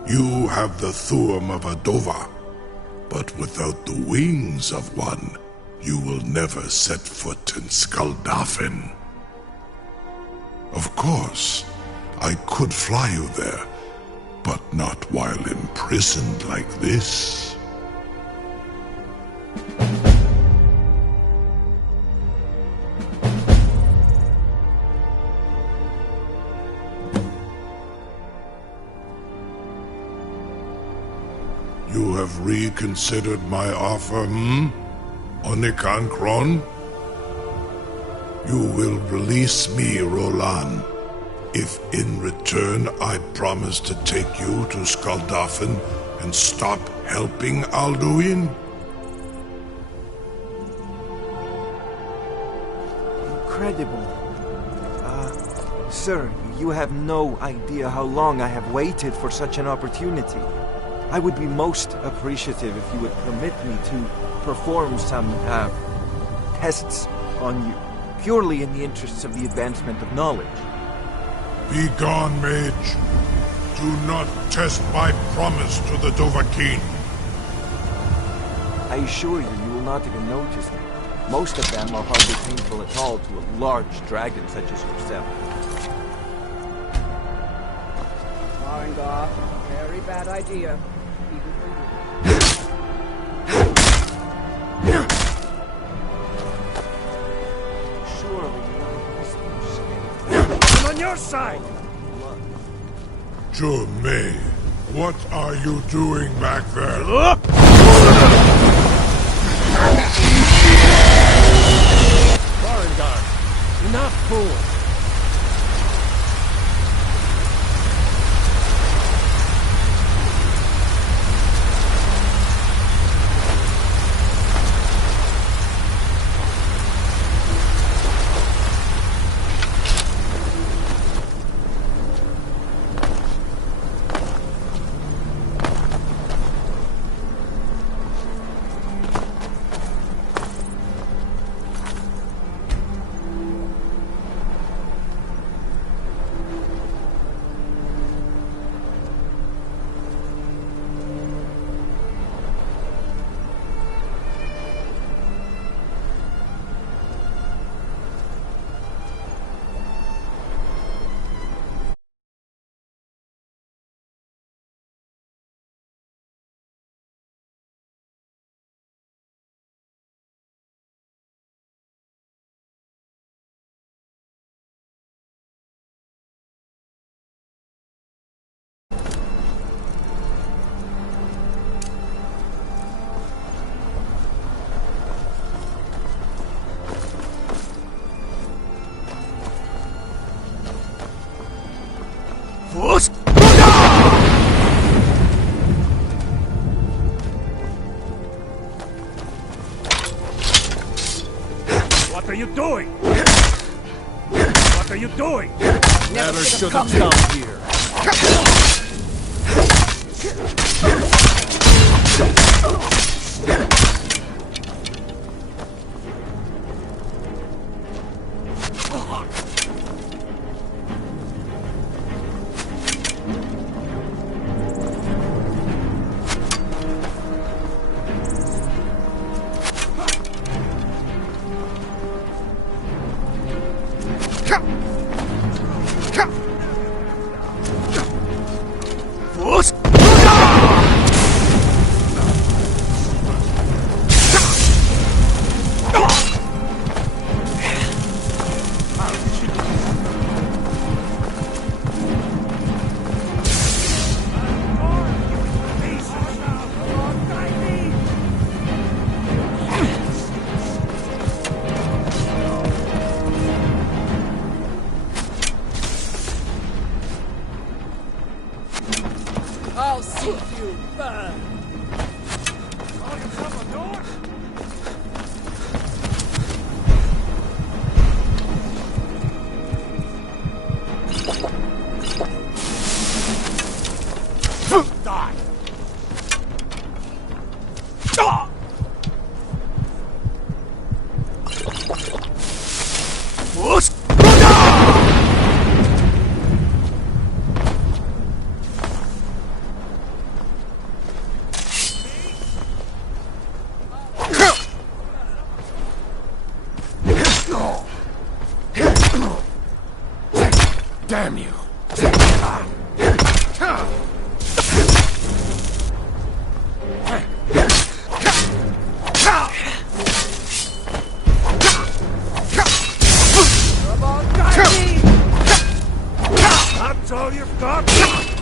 You have the Thuum of a Dova, but without the wings of one, you will never set foot in Skuldafn. Of course, I could fly you there, but not while imprisoned like this. You have reconsidered my offer, Onikan Kron? You will release me, Roland, if in return I promise to take you to Skuldafn and stop helping Alduin? Incredible. Sir, you have no idea how long I have waited for such an opportunity. I would be most appreciative if you would permit me to perform some, tests on you, purely in the interests of the advancement of knowledge. Be gone, mage. Do not test my promise to the Dovahkiin. I assure you, you will not even notice them. Most of them are hardly painful at all to a large dragon such as yourself. Marengar, very bad idea. Even for you. Surely I'm on your side! Jumei, what are you doing back there? Marengar, enough fool! What are you doing? What are you doing? Never should have come here. I'll see you burn! Die! Damn you! That's all you've got?